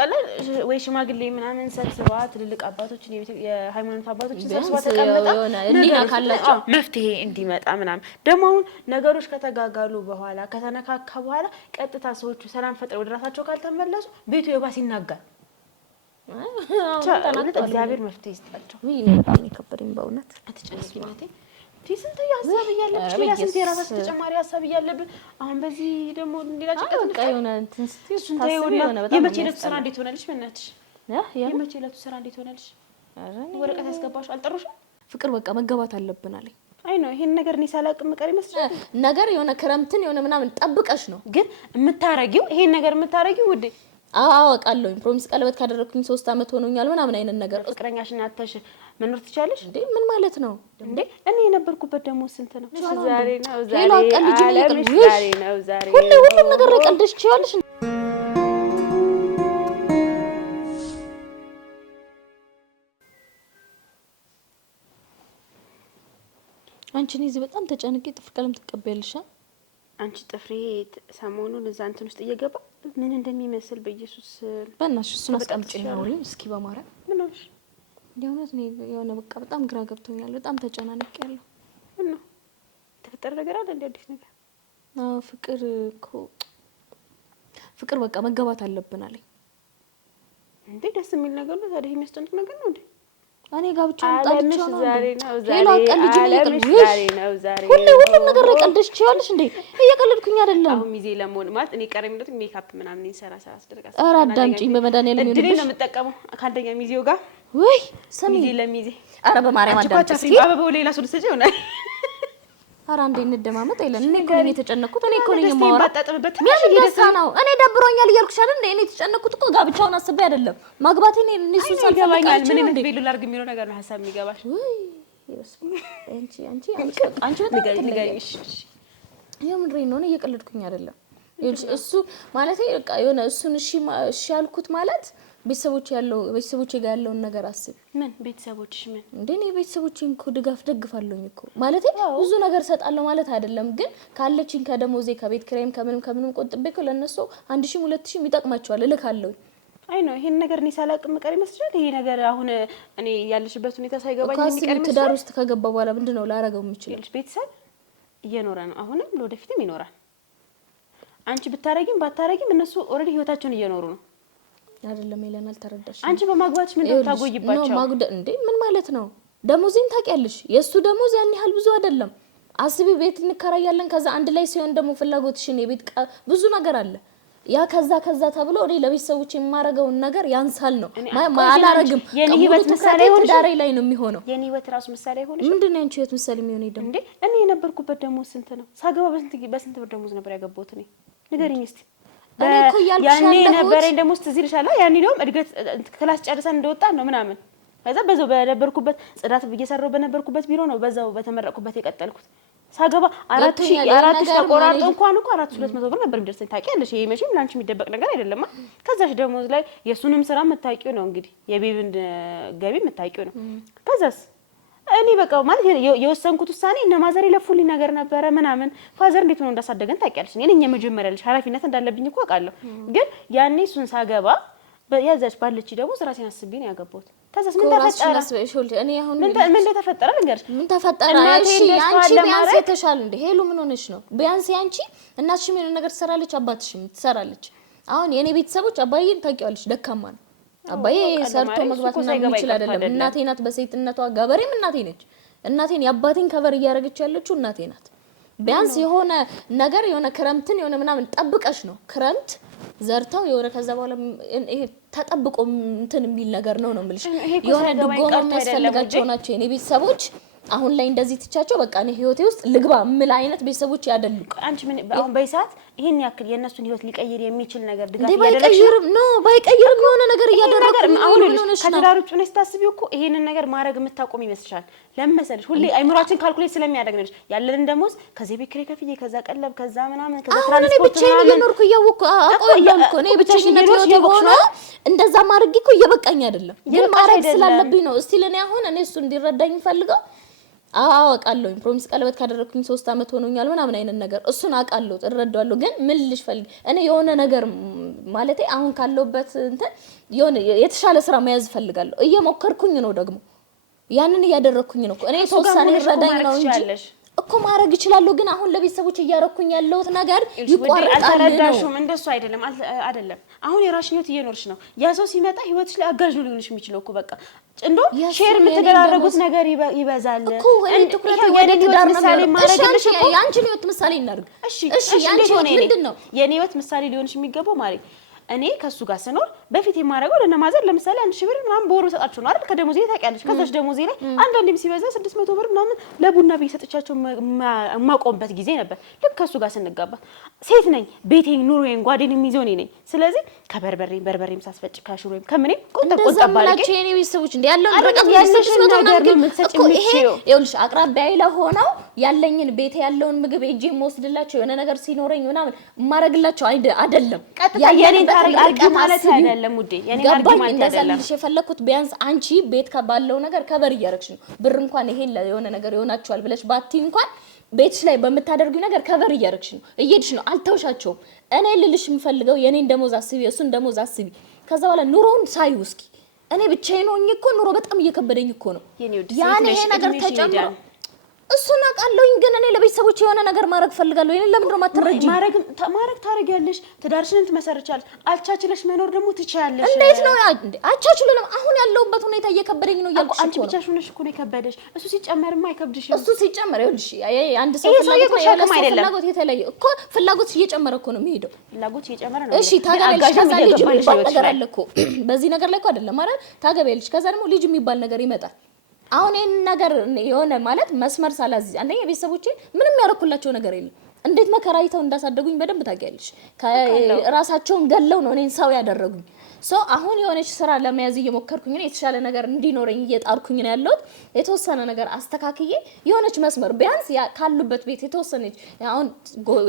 ወይ ሽማግሌ ምናምን ሰብስባ ትልልቅ አባቶችን የሃይማኖት አባቶችን ሰብስባ ተቀምጣ እንዲና ካላቸው መፍትሄ እንዲመጣ ምናምን ደግሞ አሁን ነገሮች ከተጋጋሉ በኋላ ከተነካካ በኋላ ቀጥታ ሰዎቹ ሰላም ፈጥረው ወደ ራሳቸው ካልተመለሱ ቤቱ የባስ ይናጋል። እግዚአብሔር መፍትሄ ይስጣቸው። በጣም የከበደኝ በእውነት አትጨነቂናቴ። ስንት ሀሳብ እያለብሽ ሌላ ስንት የራሳችን ተጨማሪ ሀሳብ እያለብን አሁን በዚህ ደግሞ ሌላ ጭንቀት በቃ የሆነ እንትን ስትይ የመቼ ዕለቱ ስራ እንዴት ሆነልሽ? በእናትሽ የመቼ ዕለቱ ስራ እንዴት ሆነልሽ? ወረቀት ያስገባሽው አልጠሩሽም? ፍቅር በቃ መገባት አለብን አለኝ። አይ ነው ይሄን ነገር እኔ ሳላውቅ ምቀር ይመስላል ነገር የሆነ ክረምትን የሆነ ምናምን ጠብቀሽ ነው ግን የምታረጊው ይሄን ነገር የምታረጊው ውዴ። አውቃለሁ ፕሮሚስ ቀለበት ካደረኩኝ 3 አመት ሆኖኛል ምናምን አይነት ነገር። ፍቅረኛሽን አተሽ መኖር ትቻለሽ እንዴ? ምን ማለት ነው እንዴ? እኔ የነበርኩበት ደግሞ ስንት ነው? ዛሬ ነው ዛሬ ሁሉም ነገር ላይ ቀልደሽ ትችያለሽ። አንቺ እዚህ በጣም ተጨንቄ ጥፍር ቀለም ትቀበያለሽ። አንቺ ጥፍሬ ሰሞኑን እዛ እንትን ውስጥ እየገባ ምን እንደሚመስል በኢየሱስ በእናትሽ እሱን አስቀምጪና አውሪኝ እስኪ በማርያም። ምን ሆነሽ? የእውነት ነው የሆነ በቃ በጣም ግራ ገብቶኛል። በጣም ተጨናንቄያለሁ። ምን ነው ተፈጠረ ነገር አለ እንዴ? አዲስ ነገር? አዎ ፍቅር በቃ መገባት አለብን አለኝ። እንዴ ደስ የሚል ነገር ነው ታዲያ። የሚያስጨንቅ ነገር ነው እንዴ? እኔ ጋብቻውን ጣልቻ ነው ዛሬ ሁሉም ነገር ላይ ቀልደሽ ትችያለሽ እንዴ? እየቀለድኩኝ አይደለም። አሁን ሚዜ ለመሆን ማለት እኔ ቀረምነት ሜካፕ ምናምን ይሰራ አስደርጋስ። ኧረ አዳምጪኝ በመድኃኒዓለም እድሌ ነው የምጠቀመው ከአንደኛ ሚዜው ጋር ወይ ስሚ ሚዜ ለሚዜ። ኧረ በማርያም አዳምጪኝ እስኪ። አበባው ሌላ ሰው ልትሰጪ ይሆናል። ኧረ አንዴ እንደማመጥ አይለን። እኔ እኮ ነኝ የተጨነኩት። እኔ እኮ ነኝ የማወራው። ምን ደስታ ነው? እኔ ደብሮኛል እያልኩሽ አይደል እንዴ? እኔ የተጨነኩት እኮ ጋብቻውን አስቤ አይደለም ማግባቴ። እኔ እሱ ሳልፈልጋል ምን አይነት ቤሉ ላርግ የሚለው ነገር ነው ሀሳብ የሚገባሽ። አንቺ ንገሪኝ። የምንድን ነው? እኔ እየቀለድኩኝ አይደለም። እሱ ማለት በቃ የሆነ እሱን እሺ ያልኩት ማለት ቤተሰቦቼ ጋር ያለውን ነገር አስብ። ምን ቤተሰቦችሽ? ምን እንዴ? እኔ ቤተሰቦቼን እኮ ደግፋለሁኝ እኮ ማለት ብዙ ነገር ሰጣለሁ ማለት አይደለም፣ ግን ካለችኝ ከደሞዜ ከቤት ኪራይም ከምንም ቆጥቤ እኮ ለነሱ 1000 2000 ይጠቅማቸዋል እልካለሁ። አይ ነው ይሄን ነገር እኔ ሳላውቅ ምቀር ይመስላል። ይሄ ነገር አሁን እኔ ያለሽበት ሁኔታ ሳይገባኝ የሚቀር ይመስላል። ትዳር ውስጥ ከገባ በኋላ ምንድነው ላረገው የምችለው? ቤተሰብ እየኖረ ነው አሁንም ለወደፊትም ይኖራል። አንቺ ብታረጊም ባታረጊም እነሱ ኦልሬዲ ህይወታቸውን እየኖሩ ነው አይደለም? ይለናል። ተረዳሽ? አንቺ በማግባትሽ ምን ታጎይባቸው ነው? ማጉደ እንዴ? ምን ማለት ነው? ደሞዜን ታውቂያለሽ? የሱ ደሞዝ ያን ያህል ብዙ አይደለም። አስቢ፣ ቤት እንከራያለን። ከዛ አንድ ላይ ሲሆን ደግሞ ፍላጎትሽን የቤት ብዙ ነገር አለ። ያ ከዛ ተብሎ እኔ ለቤተሰቦቼ የማረገውን ነገር ያንሳል ነው አላረግም። የኔ ህይወት ምሳሌ ሆነሽ ዳሬ ላይ ነው የሚሆነው። የኔ ህይወት ራሱ ምሳሌ ሆነሽ ምንድነው አንቺ ህይወት ምሳሌ የሚሆነው? ደግሞ እንዴ እኔ የነበርኩበት ደሞዝ ስንት ነው? ሳገባ በስንት ብር ደሞዝ ነበር ያገባሁት? እኔ ንገሪኝ እስቲ። ያኔ ነበረኝ ደሞዝ ትዝ ይልሻል? ያኔ ደግሞ እድገት ክላስ ጨርሰን እንደወጣን ነው ምናምን። ከዛ በዛው በነበርኩበት ጽዳት እየሰራሁ በነበርኩበት ቢሮ ነው በዛው በተመረቅኩበት የቀጠልኩት። ሳገባ 4000 ተቆራርጦ እንኳን እኮ 4200 ብር ነበር የሚደርሰኝ። ታውቂያለሽ? ይሄ መቼም ላንቺ የሚደበቅ ነገር አይደለም። ከዛሽ ደሞዝ ላይ የሱንም ስራ የምታውቂው ነው እንግዲህ የቤቢን ገቢ የምታውቂው ነው። ከዛስ እኔ በቃ ማለት የወሰንኩት ውሳኔ እነ ማዘር የለፉልኝ ነገር ነበረ ምናምን። ፋዘር እንዴት ሆኖ እንዳሳደገን ታውቂያለሽ? እኔ ነኝ የመጀመሪያ ልጅ፣ ኃላፊነት እንዳለብኝ እኮ አውቃለሁ። ግን ያኔ እሱን ሳገባ ያዛች ባለች ደግሞ ራሴን አስቤ ነው ያገባሁት። ከዛስ ምን ተፈጠረ? እኔ አሁን ምን ተፈጠረ? ልንገርሽ። ምን ተፈጠረ? እሺ አንቺ ቢያንስ የተሻለ እንደ ሄሉ ምን ሆነሽ ነው? ቢያንስ አንቺ እናትሽ ምን ነገር ትሰራለች፣ አባትሽም ትሰራለች። አሁን የኔ ቤተሰቦች አባዬን ታውቂዋለሽ፣ ደካማ ነው። አባዬ ሰርቶ መግባት እና የሚችል አይደለም። እናቴ ናት በሴትነቷ ገበሬም እናቴ ነች። እናቴን የአባቴን ከበር እያደረገች ያለችው እናቴ ናት። ቢያንስ የሆነ ነገር የሆነ ክረምትን የሆነ ምናምን ጠብቀሽ ነው ክረምት ዘርታው የሆነ ከዛ በኋላ ይሄ ተጠብቆ እንትን የሚል ነገር ነው የምልሽ። የሆነ ድጎማ የሚያስፈልጋቸው ናቸው የኔ ቤተሰቦች። አሁን ላይ እንደዚህ ትቻቸው በቃ እኔ ህይወቴ ውስጥ ልግባ ምን አይነት ቤተሰቦች ያደሉ። አንቺ ምን አሁን በይሳት ይሄን ያክል የነሱን ህይወት ሊቀይር የሚችል ነገር ድጋፍ ያደረግሽ ነው? ባይቀይርም የሆነ ነገር እያደረግሽ ነው። አሁን ከትዳር ውጭ ነሽ ታስቢው እኮ ይሄንን ነገር ማድረግ የምታቆም ይመስልሻል? ለምን መሰለሽ? ሁሌ አይምሯችን ካልኩሌት ስለሚያደርግ ነሽ ያለንን ደሞዝ ከዚህ ቤት ኪራይ ከፍዬ ከዛ ቀለብ ከዛ ምናምን ከዛ ትራንስፖርት ምናምን እየኖርኩ እያወቅኩ አቆያም እኮ እኔ ብቻሽነት ህይወቴ ሆኖ እንደዛ ማድረግ እኮ እየበቃኝ አይደለም፣ ግን ማድረግ ስላለብኝ ነው። እስቲ ለኔ አሁን እኔ እሱ እንዲረዳኝ ፈልገው አውቃለሁ ፕሮሚስ ቀለበት ካደረኩኝ 3 አመት ሆኖኛል ምናምን አይነት ነገር እሱን አውቃለሁ እረዳዋለሁ። ግን ምን ልልሽ ፈልግ እኔ የሆነ ነገር ማለቴ አሁን ካለውበት እንትን የሆነ የተሻለ ስራ መያዝ ፈልጋለሁ። እየሞከርኩኝ ነው ደግሞ ያንን እያደረኩኝ ነው እኔ ተወሰነ ይረዳኝ ነው እንጂ እኮ ማድረግ ይችላል። ግን አሁን ለቤተሰቦች እያረኩኝ ያለውት ነገር ይቋርጣል። አልተረዳሽም። እንደሱ አይደለም አሁን የራስሽ ህይወት እየኖርሽ ነው። ያ ሰው ሲመጣ ህይወትሽ ላይ አጋዥ ነው ሊሆንሽ የሚችለው እኮ በቃ እንዶ ሼር የምትደራረጉት ነገር ይበዛል እኮ እኔ ትኩረት ወደ ትዳር ምሳሌ ማድረግልሽ እኮ ያንቺን ህይወት ምሳሌ እናድርግ። እሺ ያንቺ ህይወት ምንድነው? የኔ ህይወት ምሳሌ ሊሆንሽ የሚገባው ማሪ እኔ ከሱ ጋር ስኖር በፊት የማረጋው ለነማዘር ለምሳሌ 1000 ብር ምናምን በወሩ ሰጣቸው ነው አይደል? ከደሞዜ ታውቂያለሽ። ከዛች ደሞዜ ላይ አንዳንዴም ሲበዛ 600 ብር ምናምን ለቡና በየሰጠቻቸው ማቆምበት ጊዜ ነበር። ልክ ከሱ ጋር ስንጋባ ሴት ነኝ፣ ቤቴን ኑሮዬን ጓዴን የሚይዘው እኔ ነኝ። ስለዚህ በርበሬም ሳስፈጭ ከሽሮዬም ከምኔም ቆጠብ አድርጌ የኔ ቤተሰቦች እንደ ያለው ረቀም ያለሽ ነገር ነው የምትሰጪው። ይኸውልሽ አቅራቢያዬ ለሆነው ያለኝን ቤት ያለውን ምግብ እጄ የምወስድላቸው የሆነ ነገር ሲኖረኝ ምናምን ማረግላቸው አይደለም። ያኔን ታርቂ ማለት አይደለም ውዴ፣ ያኔን ታርቂ ማለት አይደለም። ልሽ የፈለኩት ቢያንስ አንቺ ቤት ከባለው ነገር ከበር እያረግሽ ነው። ብር እንኳን ይሄን የሆነ ነገር ይሆናችኋል ብለሽ ባቲ እንኳን ቤትሽ ላይ በመታደርጉ ነገር ከበር እያረግሽ ነው፣ እየሄድሽ ነው። አልተውሻቸውም። እኔ ልልሽ የምፈልገው የኔን ደሞዝ አስቢ፣ እሱን ደሞዝ አስቢ። ከዛ በኋላ ኑሮውን ሳይው እስኪ እኔ ብቻዬን ሆኜ እኮ ኑሮ በጣም እየከበደኝ እኮ ነው። ያኔ ይሄ ነገር ተጨምሮ እሱን አውቃለሁኝ። ግን እኔ ለቤተሰቦች የሆነ ነገር ማድረግ ፈልጋለሁ። እኔ ለምን ነው ማትረጂ? ማድረግ ታረጋለሽ፣ ትዳርሽን ትመሰርቻለሽ፣ አቻችለሽ መኖር ደግሞ ትችያለሽ። እንዴት ነው አቻችሉ? አሁን ያለውበት ሁኔታ እየከበደኝ ነው እያልኩሽ አንቺ ብቻሽ ሆነሽ እኮ ነው የከበደሽ። እሱ ሲጨመርማ አይከብድሽም። እሱ ሲጨመር ይኸውልሽ አንድ ሰው ፍላጎት የተለየ እኮ ፍላጎት እየጨመረ እኮ ነው የሚሄደው። ፍላጎት እየጨመረ ነው። እሺ ታገቢያለሽ፣ ከዛ ልጅ የሚባል ነገር አለ እኮ በዚህ ነገር ላይ እኮ አይደለም ማለት ታገቢያለሽ፣ ከዛ ደግሞ ልጅ የሚባል ነገር ይመጣል። አሁን ይሄን ነገር የሆነ ማለት መስመር ሳላዝ አንደኛ ቤተሰቦቼ ምንም ያረኩላቸው ነገር የለም። እንዴት መከራይተው እንዳሳደጉኝ በደንብ ታውቂያለሽ። ከራሳቸውን ገለው ነው እኔን ሰው ያደረጉኝ። አሁን የሆነች ስራ ለመያዝ እየሞከርኩኝ ነው። የተሻለ ነገር እንዲኖረኝ እየጣርኩኝ ነው ያለሁት። የተወሰነ ነገር አስተካክዬ የሆነች መስመር ቢያንስ ካሉበት ቤት የተወሰነች አሁን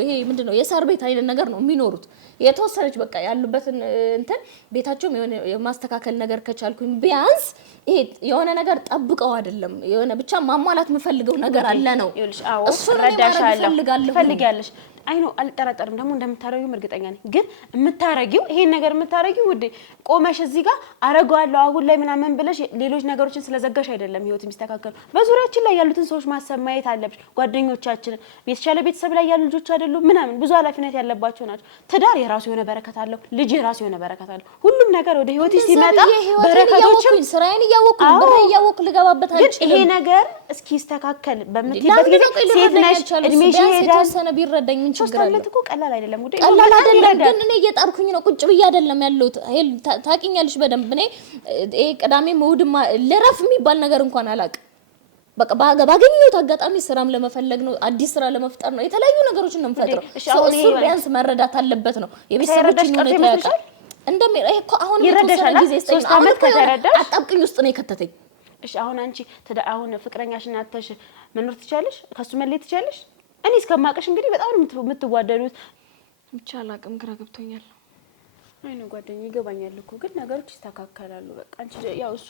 ይሄ ምንድነው የሳር ቤት አይነት ነገር ነው የሚኖሩት። የተወሰነች በቃ ያሉበትን እንትን ቤታቸውም የሆነ የማስተካከል ነገር ከቻልኩኝ ቢያንስ ይሄ የሆነ ነገር ጠብቀው አይደለም የሆነ ብቻ ማሟላት የምፈልገው ነገር አለ ነው። እሱ ረዳሻለሁ ትፈልጊያለሽ። አይ ነው አልጠራጠርም። ደግሞ እንደምታረጊው እርግጠኛ ነኝ። ግን የምታረጊው ይሄን ነገር የምታረጊው ውዴ ቆመሽ እዚህ ጋር አረጋዋለሁ አሁን ላይ ምናምን ብለሽ ሌሎች ነገሮችን ስለዘጋሽ አይደለም ህይወት የሚስተካከል። በዙሪያችን ላይ ያሉትን ሰዎች ማሰብ ማየት አለብሽ። ጓደኞቻችንን የተሻለ ቤተሰብ ላይ ያሉ ልጆች አይደሉም ምናምን ብዙ ኃላፊነት ያለባቸው ናቸው። ትዳር የራሱ የሆነ በረከት አለው። ልጅ የራሱ የሆነ በረከት አለው። ሁሉም ነገር ወደ ህይወት ሲመጣ በረከቶችን ስራዬን እያወቅኩ ብር እያወቅኩ ልገባበት አልችልም። ይሄ ነገር እስኪ ይስተካከል በምትይበት ጊዜ ሴት ነሽ እድሜሽ ይሄዳል ሰነ ቢረዳኝ ችግር አለ እኮ ቀላል አይደለም ውዴ ቀላል አይደለም። ግን እኔ እየጣርኩኝ ነው ቁጭ ብዬ አይደለም ያለሁት። ታውቂኛለሽ በደንብ እኔ ቅዳሜ እሑድማ ልረፍ የሚባል ነገር እንኳን አላውቅም። በቃ ባገኘሁት አጋጣሚ ስራም ለመፈለግ ነው፣ አዲስ ስራ ለመፍጠር ነው፣ የተለያዩ ነገሮችን ነው የምፈጥረው። እሱ ቢያንስ መረዳት አለበት ነው የቤተሰቦችን ሁኔታ ያውቃል። እኮ አሁን ይረዳሻል። 3 አመት ከተረዳሽ አጣብቅኝ ውስጥ ነው የከተተኝ። እሺ አሁን አንቺ አሁን ፍቅረኛሽን አተሽ መኖር ትችያለሽ? ከሱ መለየት ትችያለሽ? እኔ እስከማቀሽ እንግዲህ በጣም የምትዋደዱት ብቻ አላቅም፣ ግራ ገብቶኛል። አይ ነው ጓደኛዬ ይገባኛል እኮ ግን ነገሮች ይስተካከላሉ። በቃ አንቺ ያው እሱ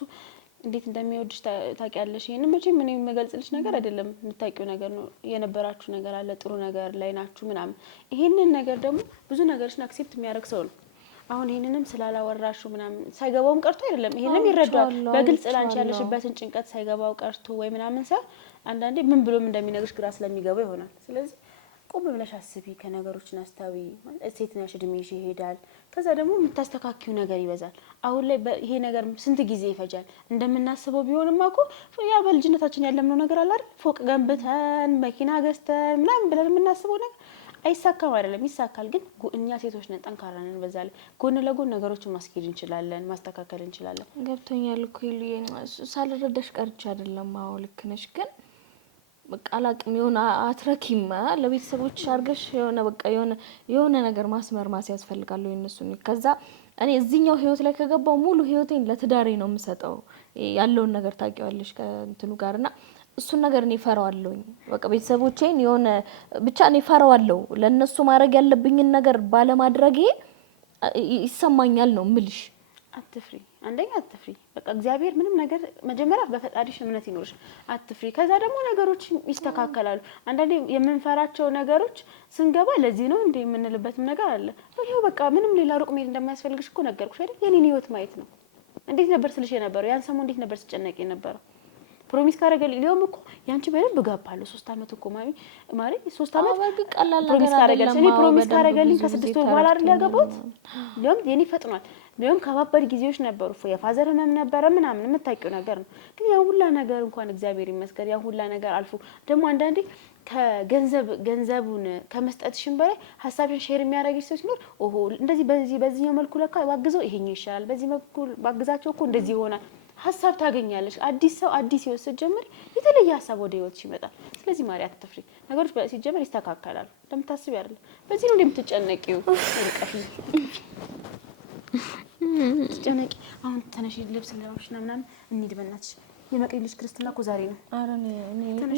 እንዴት እንደሚወድሽ ታውቂያለሽ። ይሄንን መቼም ምን የምገልጽልሽ ነገር አይደለም፣ የምታውቂው ነገር ነው። የነበራችሁ ነገር አለ፣ ጥሩ ነገር ላይ ናችሁ ምናምን። ይሄንን ነገር ደግሞ ብዙ ነገሮችን አክሴፕት የሚያደርግ ሰው ነው። አሁን ይሄንንም ስላላወራሽው ምናምን ሳይገባውም ቀርቶ አይደለም፣ ይሄንም ይረዳዋል። በግልጽ ላንቺ ያለሽበትን ጭንቀት ሳይገባው ቀርቶ ወይ ምናምን ሰው አንዳንዴ ምን ብሎም እንደሚነግርሽ ግራ ስለሚገባው ይሆናል። ስለዚህ ቆም ብለሽ አስቢ፣ ከነገሮችን አስታዊ። ሴት ነሽ፣ እድሜሽ ይሄዳል። ከዛ ደግሞ የምታስተካክዩ ነገር ይበዛል። አሁን ላይ ይሄ ነገር ስንት ጊዜ ይፈጃል? እንደምናስበው ቢሆንማ እኮ ያ በልጅነታችን ያለምነው ነገር አለ አይደል? ፎቅ ገንብተን መኪና ገዝተን ምናምን ብለን የምናስበው ነገር አይሳካም አይደለም፣ ይሳካል። ግን እኛ ሴቶች ነን፣ ጠንካራ ነን። በዛ ላይ ጎን ለጎን ነገሮችን ማስኬድ እንችላለን፣ ማስተካከል እንችላለን። ገብቶኛል እኮ ሳልረዳሽ ቀርቼ አይደለም። አዎ ልክ ነሽ። ግን በቃ አላቅም የሆነ አትረኪም ለቤተሰቦች አርገሽ የሆነ በቃ የሆነ ነገር ማስመር ማስያዝ ፈልጋለሁ የነሱን። ከዛ እኔ እዚህኛው ህይወት ላይ ከገባው ሙሉ ህይወቴን ለትዳሬ ነው የምሰጠው። ያለውን ነገር ታውቂዋለሽ ከእንትኑ ጋርና እሱን ነገር እኔ ፈራዋለሁኝ። በቃ ቤተሰቦቼን የሆነ ብቻ እኔ ፈራዋለሁ። ለነሱ ማድረግ ያለብኝን ነገር ባለማድረጌ ይሰማኛል ነው ምልሽ። አትፍሪ። አንደኛ አትፍሪ። በቃ እግዚአብሔር ምንም ነገር መጀመሪያ በፈጣሪሽ እምነት ይኖርሽ፣ አትፍሪ። ከዛ ደግሞ ነገሮች ይስተካከላሉ። አንዳንዴ የምንፈራቸው ነገሮች ስንገባ ለዚህ ነው እንደ የምንልበትም ነገር አለ። ይሄው በቃ ምንም ሌላ ሩቅ መሄድ እንደማያስፈልግሽ እኮ ነገርኩሽ አይደል? የኔን ህይወት ማየት ነው። እንዴት ነበር ስልሽ የነበረው? ያን ሰሞን እንዴት ነበር ስጨነቅ የነበረው? ፕሮሚስ ካረገልኝ ሊዮም እኮ ያንቺ በደንብ ጋባለሁ 3 አመት እኮ ማሪ 3 አመት ፕሮሚስ ካረገልኝ እኔ ፕሮሚስ ካረገልኝ ከ6 ወር በኋላ አይደል ያገባሁት። ሊዮም የኔ ፈጥኗል። ሊዮም ከባባድ ጊዜዎች ነበሩ። የፋዘር ህመም ነበረ ምናምን የምታውቂው ነገር ነው። ግን ያ ሁላ ነገር እንኳን እግዚአብሔር ይመስገን ያ ሁላ ነገር አልፎ ደግሞ አንዳንዴ ገንዘቡን ከመስጠትሽም በላይ ሀሳብሽን ሼር የሚያደርግሽ ሰው ሲኖር ኦሆ እንደዚህ በዚህኛው መልኩ ለካ ባግዘው ይሄኛው ይሻላል፣ በዚህ መልኩ ባግዛቸው እኮ እንደዚህ ይሆናል ሀሳብ ታገኛለሽ። አዲስ ሰው አዲስ ህይወት ስትጀምሪ የተለየ ሀሳብ ወደ ህይወትሽ ይመጣል። ስለዚህ ማሪ አትፍሪ፣ ነገሮች ሲጀምር ይስተካከላሉ። እንደምታስቢ አይደለም። በዚህ ነው እንደምትጨነቂው። እንቀፊ ትጨነቂ። አሁን ተነሽ ልብስ ለባብሽና ምናምን እንሂድ በእናትሽ። የመቅዲ ልጅ ክርስትና እኮ ዛሬ ነው። ኧረ እኔ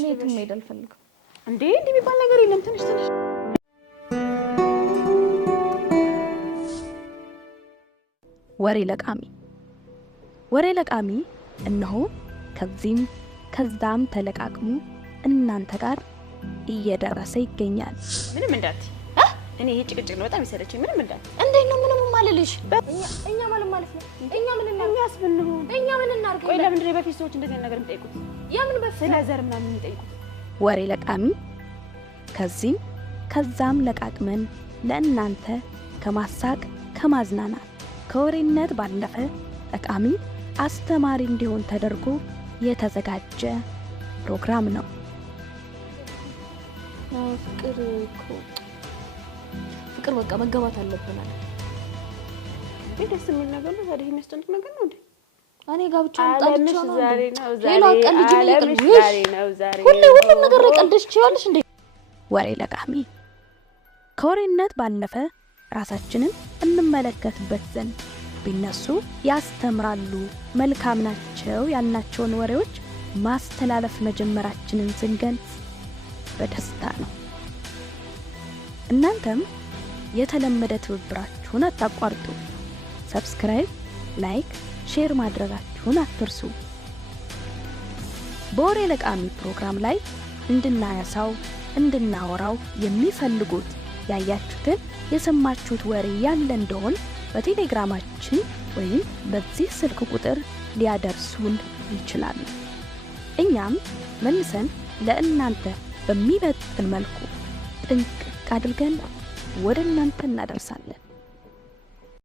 የትም መሄድ አልፈልግም። እንዴ እንዲህ የሚባል ነገር የለም። ትንሽ ወሬ ለቃሚ እነሆ ከዚህም ከዛም ተለቃቅሙ እናንተ ጋር እየደረሰ ይገኛል። ምንም እንዳት እኔ ይሄ ጭቅጭቅ ነው በጣም ይሰለችኝ። ምንም እንዳት እንዴት ነው ምንም ማለልሽ? እኛ ማለት ነው እኛ ምን የሚያስብንው እኛ ምን እናርገው? ቆይ ለምንድን ነው በፊት ሰዎች እንደዚህ ነገር የሚጠይቁት? ያምን በፊት ስለ ዘር ምናምን የሚጠይቁት? ወሬ ለቃሚ ከዚህም ከዛም ለቃቅመን ለእናንተ ከማሳቅ ከማዝናናት ከወሬነት ባለፈ ጠቃሚ አስተማሪ እንዲሆን ተደርጎ የተዘጋጀ ፕሮግራም ነው። ፍቅር በቃ መገባት አለብናል። ደስ የሚል ነገር ነው። ዛሬ የሚያስጨንቅ ነገር ነው እንዴ? እኔ ጋብቻውን ጣልቻው ነው ዛሬ ነው ሌላ ቀልጅ ነው። ሁሉም ነገር ላይ ቀልድሽ ትችያለሽ እንዴ? ወሬ ለቃሚ ከወሬነት ባለፈ ራሳችንን እንመለከትበት ዘንድ ቢነሱ ያስተምራሉ፣ መልካም ናቸው ያልናቸውን ወሬዎች ማስተላለፍ መጀመራችንን ስንገልጽ በደስታ ነው። እናንተም የተለመደ ትብብራችሁን አታቋርጡ። ሰብስክራይብ፣ ላይክ፣ ሼር ማድረጋችሁን አትርሱ። በወሬ ለቃሚ ፕሮግራም ላይ እንድናያሳው እንድናወራው የሚፈልጉት ያያችሁትን የሰማችሁት ወሬ ያለ እንደሆነ በቴሌግራማችን ወይም በዚህ ስልክ ቁጥር ሊያደርሱን ይችላሉ። እኛም መልሰን ለእናንተ በሚመጥን መልኩ ጥንቅቅ አድርገን ወደ እናንተ እናደርሳለን።